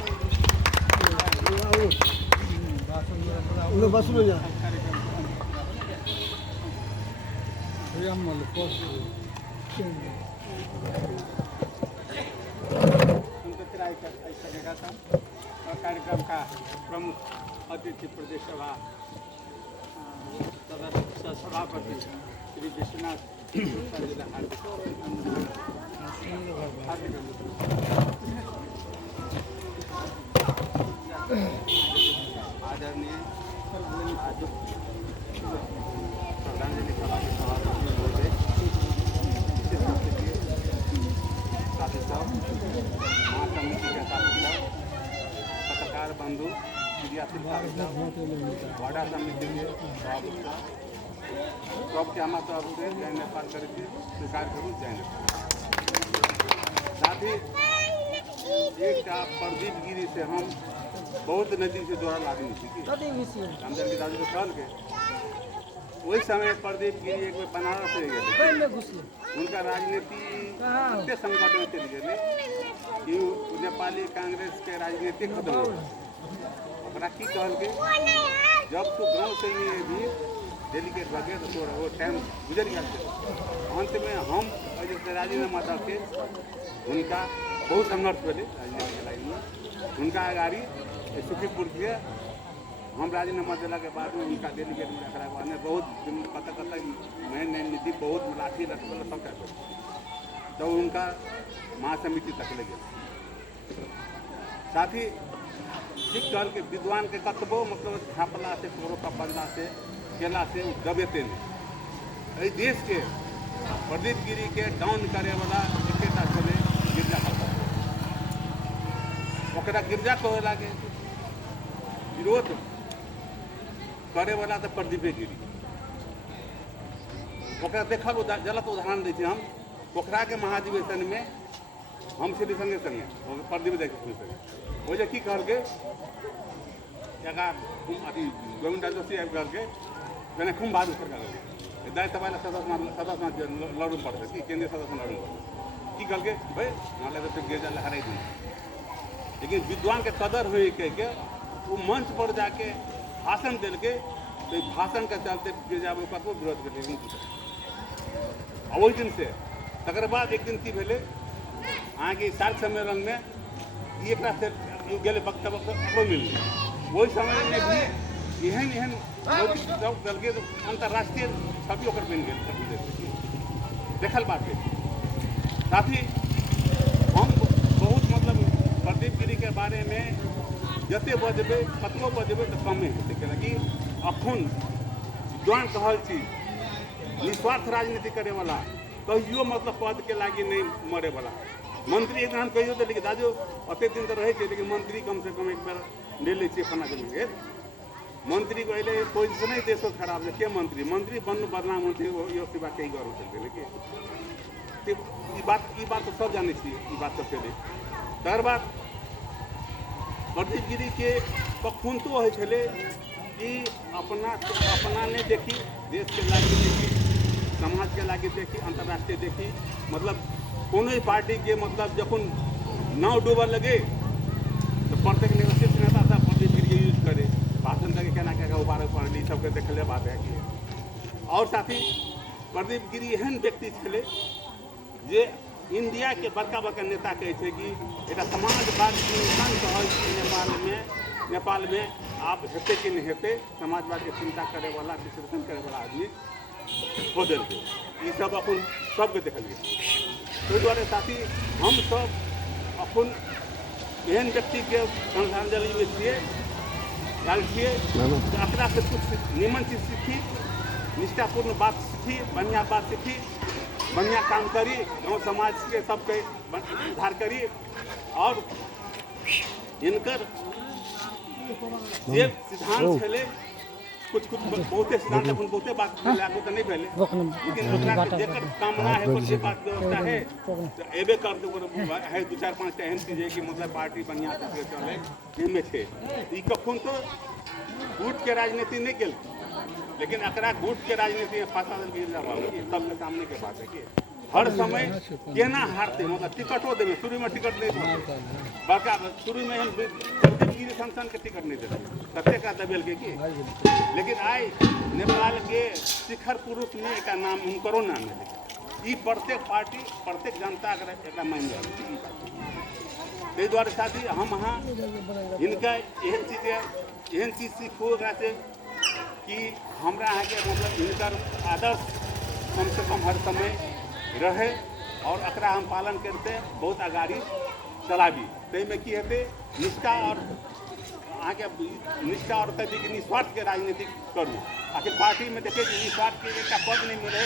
बस्नु यहाँ उनका आइसकेका छन् र कार्यक्रमका प्रमुख अतिथि प्रदेश सभा तथा सभापति श्री विश्वनाथ गुप्ताजीलाई आदरणीय आज श्रद्धाञ्जलि सभाको सभापति महोदय साथी साहब महासमिति के साथी साहब पत्रकार बंधु क्रियाशील साथी साहब वार्डा समिति के सभापति साहब सबके आमा सबके जय नेपाल करके स्वीकार करूँ जय नेपाल। साथ ही एक प्रदीप गिरी से हम बहुत नजदीक से जोड़ा आदमी थी रामचंद्र दादू को साल के वही समय प्रदीप गिरी एक बार बनारस से गए उनका राजनीति इतने संकट में चली गए कि नेपाली कांग्रेस के राजनीति खत्म हो गया की कहल के जब तो गाँव से ही भी डेलीगेट भागे तो वो टाइम गुजर गया अंत में हम जैसे राजीनामा के उनका बहुत संघर्ष पहले राजनीति लाइन में उनका अगाड़ी सुखीपुर के हम राजीनामा दिला के बाद में उनका डेलीगेट में रखा बाद में बहुत कत नैन नीति बहुत लाठी लटकल सब कर तो उनका महासमिति तक ले गए साथ ही ठीक कहल के विद्वान के कतबो मतलब छापला से करो कपड़ला से केला से दबेते नहीं देश के प्रदीप गिरी के डाउन करे वाला एकेटा चले गिरजा ओकरा गिरजा कहे लागे विरोध करे वाला तो प्रदीपे गिरी ओकरा देखल जलत उदाहरण दी हम पोखरा के महाधिवेशन में हम श्री संगे संगे प्रदीप देखे संगे वो जो की करके जगह अथी गोविंदा जोशी आबि करके मैंने खूब बात कर दाय तब सदस्य लड़ू पड़ते कि केंद्रीय सदस्य लड़ू पड़ते की करके भाई नाले तो गिरजा हराई दी लेकिन विद्वान के कदर हुई कह के वो मंच पर जाके भाषण दिल के तो भाषण के चलते गिरजा कतबो विरोध कर वही दिन से तकर बाद एक दिन की भेले अहाँ के सार्क सम्मेलन में एक गए वक्तव्य मिल वही समय में भी एहन एहन दल के अंतर्राष्ट्रीय छवि ओकर बन गए देखल बात है। साथ ही हम बहुत मतलब प्रदीप गिरी के बारे में जते बजबै कतबो बजबै तऽ कमे हेतै कैलाकि अखन जौन कहल छी निस्वार्थ राजनीति करैवला कहियो मतलब पद के लागी नहीं मरे वाला मंत्री एक हम कहियो तो लेकिन दाजू अते दिन तो रहे छे लेकिन मंत्री कम से कम एक बार ले ले छे अपना जमीन मंत्री को अले पोजीशन ही देशो खराब है के मंत्री बन बदनाम होते यो सेवा कई गौरव चलते लेकिन ई बात तो सब जाने छी ई बात तो चले तर बात प्रदीप गिरी के कखन तो है छले कि अपना ने देखी देश के लागी देखी समाज के लागी देखी अंतर्राष्ट्रीय देखी मतलब कोनो ही पार्टी के मतलब जखन नाव डूबा लगे तो प्रत्येक शीर्ष नेता सब प्रदीप गिरी के यूज करे भाषण करके कहना क्या उबारे पढ़ली सबके देखले बात है कि और साथ ही प्रदीप गिरी एहन व्यक्ति छले जे इंडिया के बड़का बड़का नेता कहे छे कि एक समाजवाद नेपाल में आप हेते कि नहीं हेते समाजवाद के चिंता करे वाला विश्लेषण करे वाला आदमी खोजल के ये सब अपन सबके देखलिए तो द्वारे साथी हम सब अपन एहन व्यक्ति के श्रद्धांजलि में छिए डाल छिए अपना से कुछ निमन चीज सीखी निष्ठापूर्ण बात सीखी बढ़िया बात सीखी बढ़िया काम करी गाँव समाज के सबके उद्धार करी और इनकर जे सिद्धांत छले कुछ बहुते सिद्धांत अपन बहुते बात लागू तो नहीं पहले लेकिन जेकर कामना है पर जे बात व्यवस्था है तो एबे कर दो है 2-4-5 एहन चीज है कि मतलब पार्टी बढ़िया से चले इनमें छे ई कखन तो गुट के राजनीति नहीं गेल लेकिन अकरा गुट के राजनीति में फंसा दल गिर जावा सबके सामने के बात है कि हर समय केना हारते मतलब टिकटो देवे शुरू में टिकट नहीं देते बड़का शुरू में हम गिरी संस्थान के टिकट नहीं देते कते का दबेल के की लेकिन आई नेपाल के शिखर पुरुष में एक नाम उनकरो नाम है ई प्रत्येक पार्टी प्रत्येक जनता का मान जाए द्वारे साथी हम हाँ इनका एहन चीज सीखो से कि हमरा यहाँ के मतलब इनकर आदर्श कम से कम हर समय रहे और अकरा हम पालन करते बहुत आगाड़ी चलाबी तई में की हेते निष्ठा और आगे निष्ठा और कहे कि निस्वार्थ के राजनीति करूँ आखिर पार्टी में देखे कि निस्वार्थ के एक पद नहीं मिले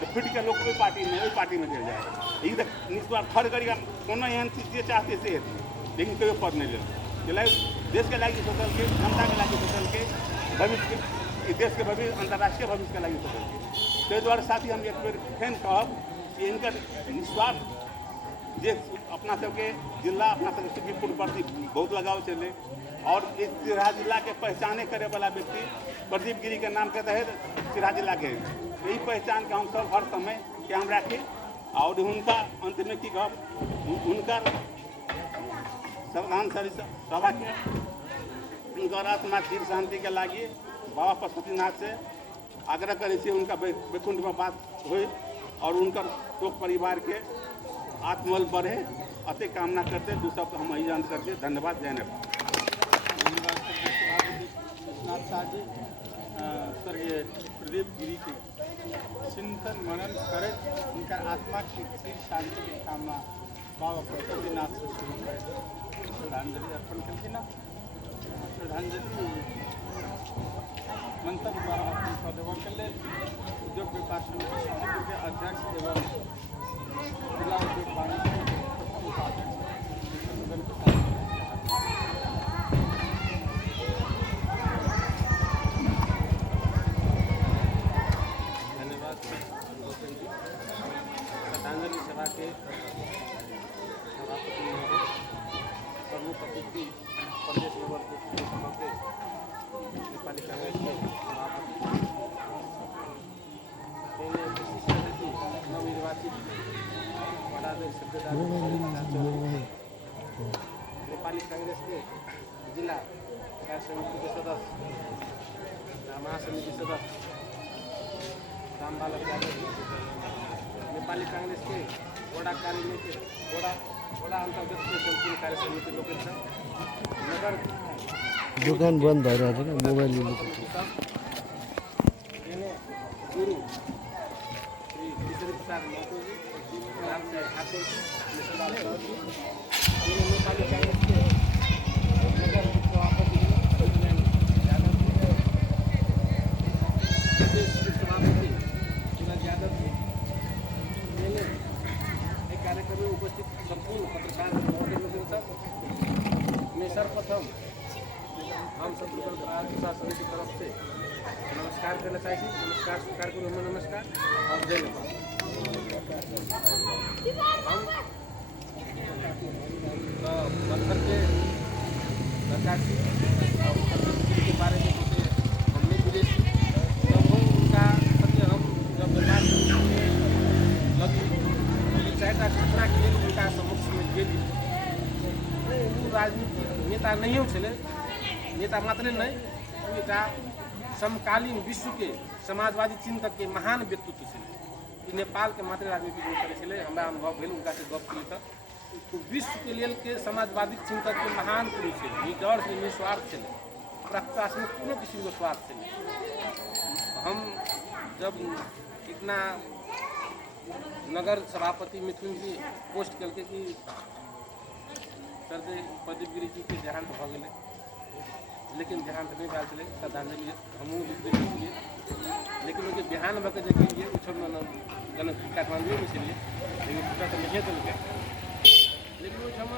तो फिट के लोग वही पार्टी में चल जाए ये निस्वार्थ हर गरी कोनो एहन चीज चाहते से लेकिन कोई पद नहीं ले देश के लागी सोचल के जनता के लागी सोचल के भविष्य देश के भविष्य अंतर्राष्ट्रीय भविष्य के लागी सोचल के ताहि द्वारे साथी हम एक बेर फेन कहब कि इनकर निस्वार्थ जे अपना सबके जिला अपना सबके सुखीपुर प्रति बहुत लगाव चले और इस सिराहा जिला के पहचाने करे वाला व्यक्ति प्रदीप गिरी के नाम के तहत सिराहा जिला के यही पहचान के हम सब हर समय के हम राखी और उनका अंत में की कह उनकर संविधान सभा के उनकर आत्मा चिर शांति के लागी बाबा पशुपतिनाथ से आग्रह करे से उनका वैकुंठ में बात हो और उनकर शोक परिवार के आत्मबल बढ़े अति कामना करते दूसरा तो हम यही जान करते धन्यवाद जय नेपाल स्वर्गीय प्रदीप गिरी के चिंतन मनन करे उनका आत्मा की चिर शांति की कामना बाबा पशुपतिनाथ से शुरू करे श्रद्धांजलि अर्पण करके ना श्रद्धांजलि मंतव्य द्वारा अर्पण प्रदेवन के लिए उद्योग व्यापार समिति सुखीपुर के अध्यक्ष एवं जिला उद्योग वाणिज्य उपाध्यक्ष धन्यवाद श्रद्धांजलि सभा के सभापति प्रमुख अतिथि प्रदेश लेवल के नेपाली कांग्रेस के विशिष्ट अतिथि नवनिर्वाचित वडाध्यक्ष नेपाली कांग्रेस के जिला कार्य समिति के सदस्य महासमिति सदस्य रामबालक यादव जी नेपाली कांग्रेस के वडा कार्यालय के वडा अंतर्गत के संपूर्ण कार्य समिति लोग नगर दुकान बंद भइरहेको छ मोबाइल गुरु श्री किशोर प्रसाद महतो जी राम से ठाकुर जी नेपाली कांग्रेस के नगर हम शत्रुघ्न बराल प्रशासन की तरफ से नमस्कार करना चाहिए। नमस्कार सरकार को नमस्कार और जय नेपाल। हम पत्थर के नक्काशी और के बारे में हमने विदेशी जब हम उनका सत्य हम जब व्यापार लगी चारटा घटना के लिए उनका समक्ष में गेली राजनीतिक नेता नहीं छे, नेता मात्र नहीं उनका समकालीन विश्व के समाजवादी चिंतक के महान व्यक्तित्व छे। नेपाल के मात्र राजनीतिक नेता छे, हमारा अनुभव भेल उनका से गप की तो विश्व के लिए के समाजवादी चिंतक के महान पुरुष है। निडर से निस्वार्थ छे, प्रकाश में कोनो किसी को स्वार्थ छे। हम जब इतना नगर सभापति मिथुन जी पोस्ट करके कि सरदे प्रदीप गिरी जी के देहांत भ गए, लेकिन देहांत नहीं भेल छे, श्रद्धांजलि हमहूँ दिए, लेकिन उनके बिहान भऽ के देखिए जनक काठमांडू में छलिए, लेकिन पूरा तो नहीं देलकै। लेकिन ओहिठाम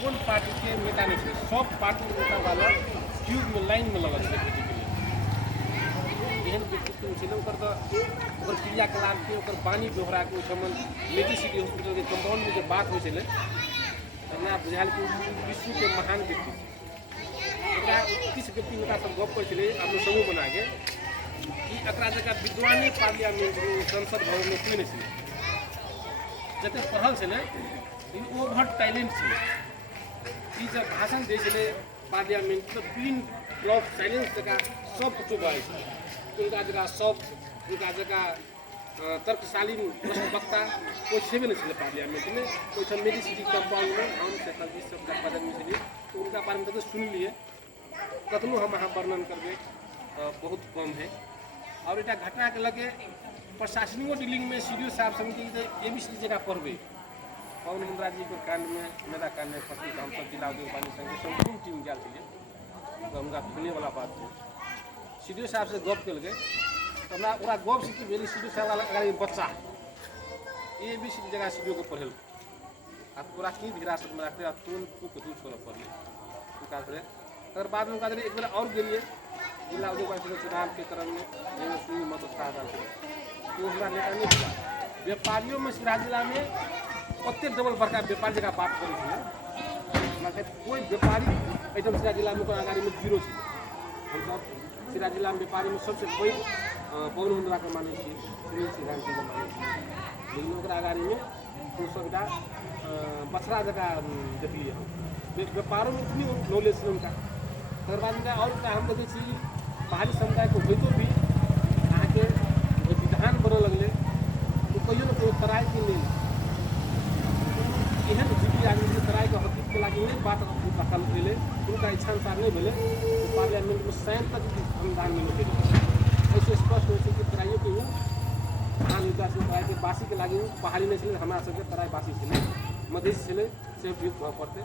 कोन पार्टी के नेता नहीं छे, सब पार्टी नेता वाला क्यूब में लाइन में लगल छे के लिए एहन व्यक्तित्व छे। ओकर क्रियाकलाप के ओकर बानी दोहरा के ओहिठाम मेडिसिटी हॉस्पिटल के कंपाउंड में जो बात होइ छलै हमरा बुझायल कि विश्व के महान व्यक्ति किस व्यक्ति नेता सब गप कर अपने समूह बना के कि एकरा जगह विद्वानी पार्लियामेंट संसद भवन में कोई नहीं जते पढ़ल छे ओवर टैलेंट छे। जब भाषण दे छे पार्लियामेंट तो पिन ब्लॉक साइलेंस जगह सब कुछ बारे उनका जगह सब उनका जगह तर्कशाली वक्ता कोई छेबे नहीं छे पार्लियामेंट में। कोई मेडिसिटी कंपाउंड में हम से सब पदन में छे तो उनका बारे में तो सुन लिए, कतनो हम अहाँ वर्णन करबे बहुत कम है। और इटा घटना के लगे प्रशासनिक डीलिंग में सीडीओ साहब समिति एबीसी जगह पढ़बे पवन मुंद्रा जी को कांड में मेरा कांड में फंसी हम सब जिला उद्योग वाणी संघ संपूर्ण टीम गया तो उनका सुनने वाला बात है। सीडीओ साहब से गप कल गए तो हमरा पूरा गप से भेल सीडीओ साहब वाला अगर बच्चा एबीसी जगह सीडीओ को पढ़ल आप पूरा की हिरासत में रखते तुम को दूर छोड़ पड़े उनका अगर बाद में उनका एक बेर और गए जिला उद्योग वाणी संघ चुनाव के क्रम में सुनी मत उत्साह तो हमारा नेता नहीं हुआ। व्यापारियों में सिराहा जिला में ओते डबल बड़का व्यापारी जगह बात करे कोई व्यापारी एकदम सिराहा जिला में आगाड़ी में जीरो छे। हम सब सिराहा जिला में व्यापारी में सबसे कोई पवन मुंद्रा के माने छे, सुनील सिंह के माने छे, लेकिन ओकरा आगाड़ी में तो सबटा बछड़ा जगह देखलिए हम व्यापारों में इतनी नॉलेज है उनका। तकर बाद में और हम देखे छी बाहरी समुदाय को होइतो भी अहाँ के विधान बन लगले तो कहियो न कोई तराई के लेल एहन जीवी आदमी के तराई के हकीक के लागी नहीं बात दखल भेले उनका इच्छा अनुसार नहीं भेले तो पार्लियामेंट में 100 तक अनुदान मिले थे। ऐसे स्पष्ट हो कि तराइयों के धान विकास तराई के बासी के लागी पहाड़ी नहीं छे, हमारा सबके तराई बासी छे मधेश छे से उपयुक्त हुआ पड़ते।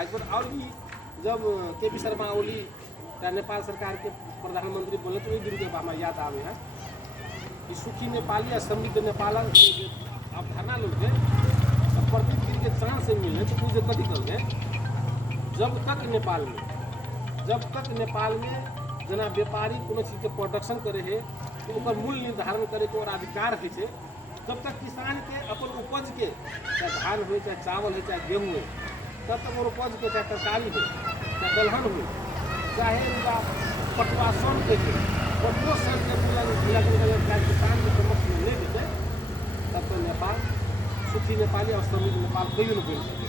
आज पर और भी जब केपी शर्मा ओली नेपाल सरकार के प्रधानमंत्री बोले तो एक दिन के हमारा याद आवे है कि सुखी नेपाली या समृद्ध नेपाल अवधारणा लोग है प्रदीप गिरी के चांद से मिले तो मुझे कथी कर गए जब तक नेपाल में जना व्यापारी कोनो चीज के प्रोडक्शन करे है तो ओकर मूल्य निर्धारण करे के और अधिकार है छे, तब तक किसान के अपन उपज के चाहे धान हो चाहे चावल हो चाहे गेहूँ हो तब तक और उपज के चाहे तरकारी हो चाहे दलहन हो चाहे उनका पटुआ सन के पटुओ सन के मिला किसान के समक्ष में नहीं देते तब तक नेपाल सुखी नेपाली और समृद्ध नेपाल कोई नहीं बोल सके।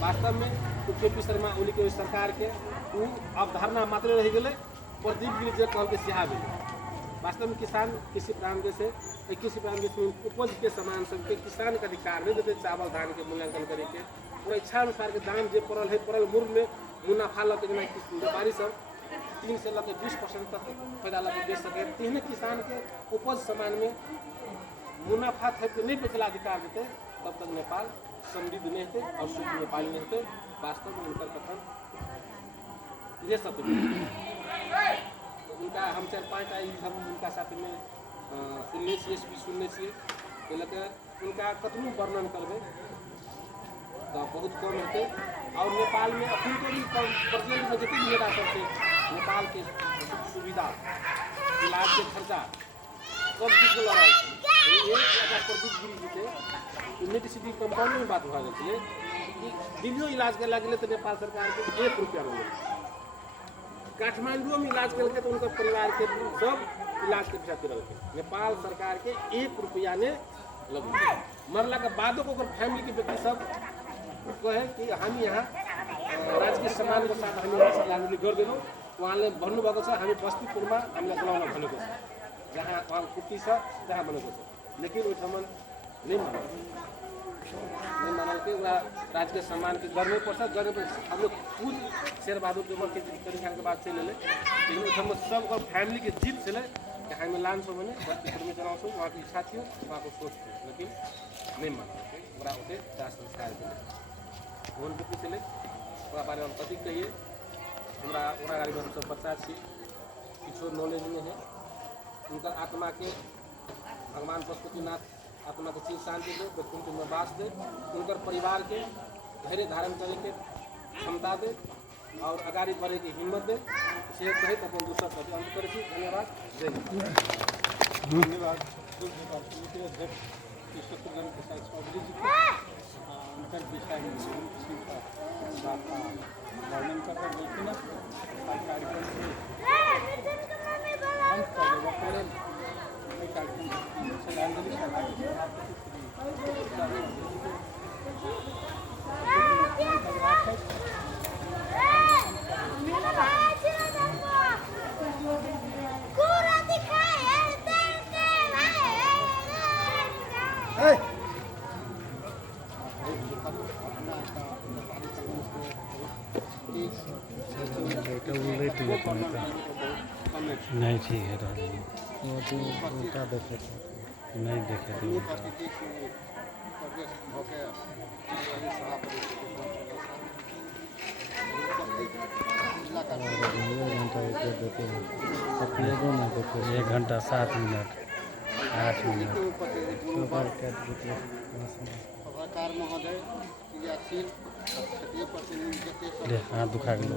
वास्तव में तो केपी शर्मा ओली के सरकार के वो अवधारणा मात्र रह गए प्रदीप गिरी जो कहल के सिहा भेल। वास्तव में किसान कृषि प्रांत से कृषि प्रांत में उपज के समान सबके किसान के अधिकार नहीं देते चावल धान के मूल्यांकन करे के पूरा इच्छा अनुसार के दाम जो पड़ल है पड़ल मूर्ख में मुनाफा लग के व्यापारी सब 3 से लग 20% तक फायदा लग बेच सके तेहने किसान के उपज समान में मुनाफा थे नहीं बेचला अधिकार देते तब तक नेपाल समृद्ध नहीं होते और सुखी नेपाली नहीं होते। वास्तव में उनका कथन ये सब उनका हम 4-5 आई हम उनका साथ में सुनने एसपी सुनने तो लगे उनका कतनो वर्णन करबे तो बहुत कम होते। और नेपाल में अखन के भी प्रचलन में जितनी नेता सब नेपाल के सुविधा इलाज के खर्चा सब बीच में लड़ा एक प्रदीप गिरी जी के यूनिवर्सिटी कंपाउंड में बात भऽ गेल कि दिल्लियो इलाज के लगे तो नेपाल सरकार के 1 रुपया नहीं मिले, काठमांडू में इलाज करके तो उनका परिवार के सब इलाज के पैसा तिरल के नेपाल सरकार के 1 रुपया ने लगू मरला के बादों को फैमिली के व्यक्ति सब कहे कि हम यहाँ राजकीय सम्मान के साथ हम यहाँ लाने कर देलो उहाँले भन्नुभएको छ हामी बस्तीपुरमा हामीलाई बोलाउन भनेको छ जहाँ उहाँ कुटी छ त्यहाँ भनेको छ लेकिन वो ठाउँमा नहीं मानल के उहाँ राजकीय सम्मान के गर्नै पर्छ हम लोग खुद शेरबहादुर देवर के तरीका के बाद चले लेकिन वो ठाउँमा सब फैमिली के जीत से कि हामी लान्छौँ भने बस्तीपुरमै चलाउँछौँ उहाँको इच्छा थियो उहाँको सोच थियो लेकिन नहीं मानल के उहाँ उठे दाह संस्कार के उन पीछे ओकरा बारे में कथी कहिए हमरा ओकरा गाड़ी में सब बच्चा छी किछो नॉलेज में है उनका आत्मा के भगवान पशुपतिनाथ आत्मा के चिर शांति दे वैकुंठ में वास दे उनकर परिवार के धैर्य धारण करे के क्षमता दे और आगाड़ी बढ़े की हिम्मत दे से कहित अपन दूसरा कथी अंत करे छी धन्यवाद जय हिंद धन्यवाद शत्रुघ्न प्रसाद चौधरी जी उनकर विषय में वर्णन कर रहे लेकिन कार्यक्रम अंत कर देगा पहले कार्यक्रम श्रद्धांजलि सभा नहीं ठीक है उल्टा देखे नहीं देखे थे घंटा 1 घंटा 7 मिनट 8 मिनट सभाकार महोदय क्रियाशील क्षेत्रीय प्रतिनिधि हाथ दुखा गया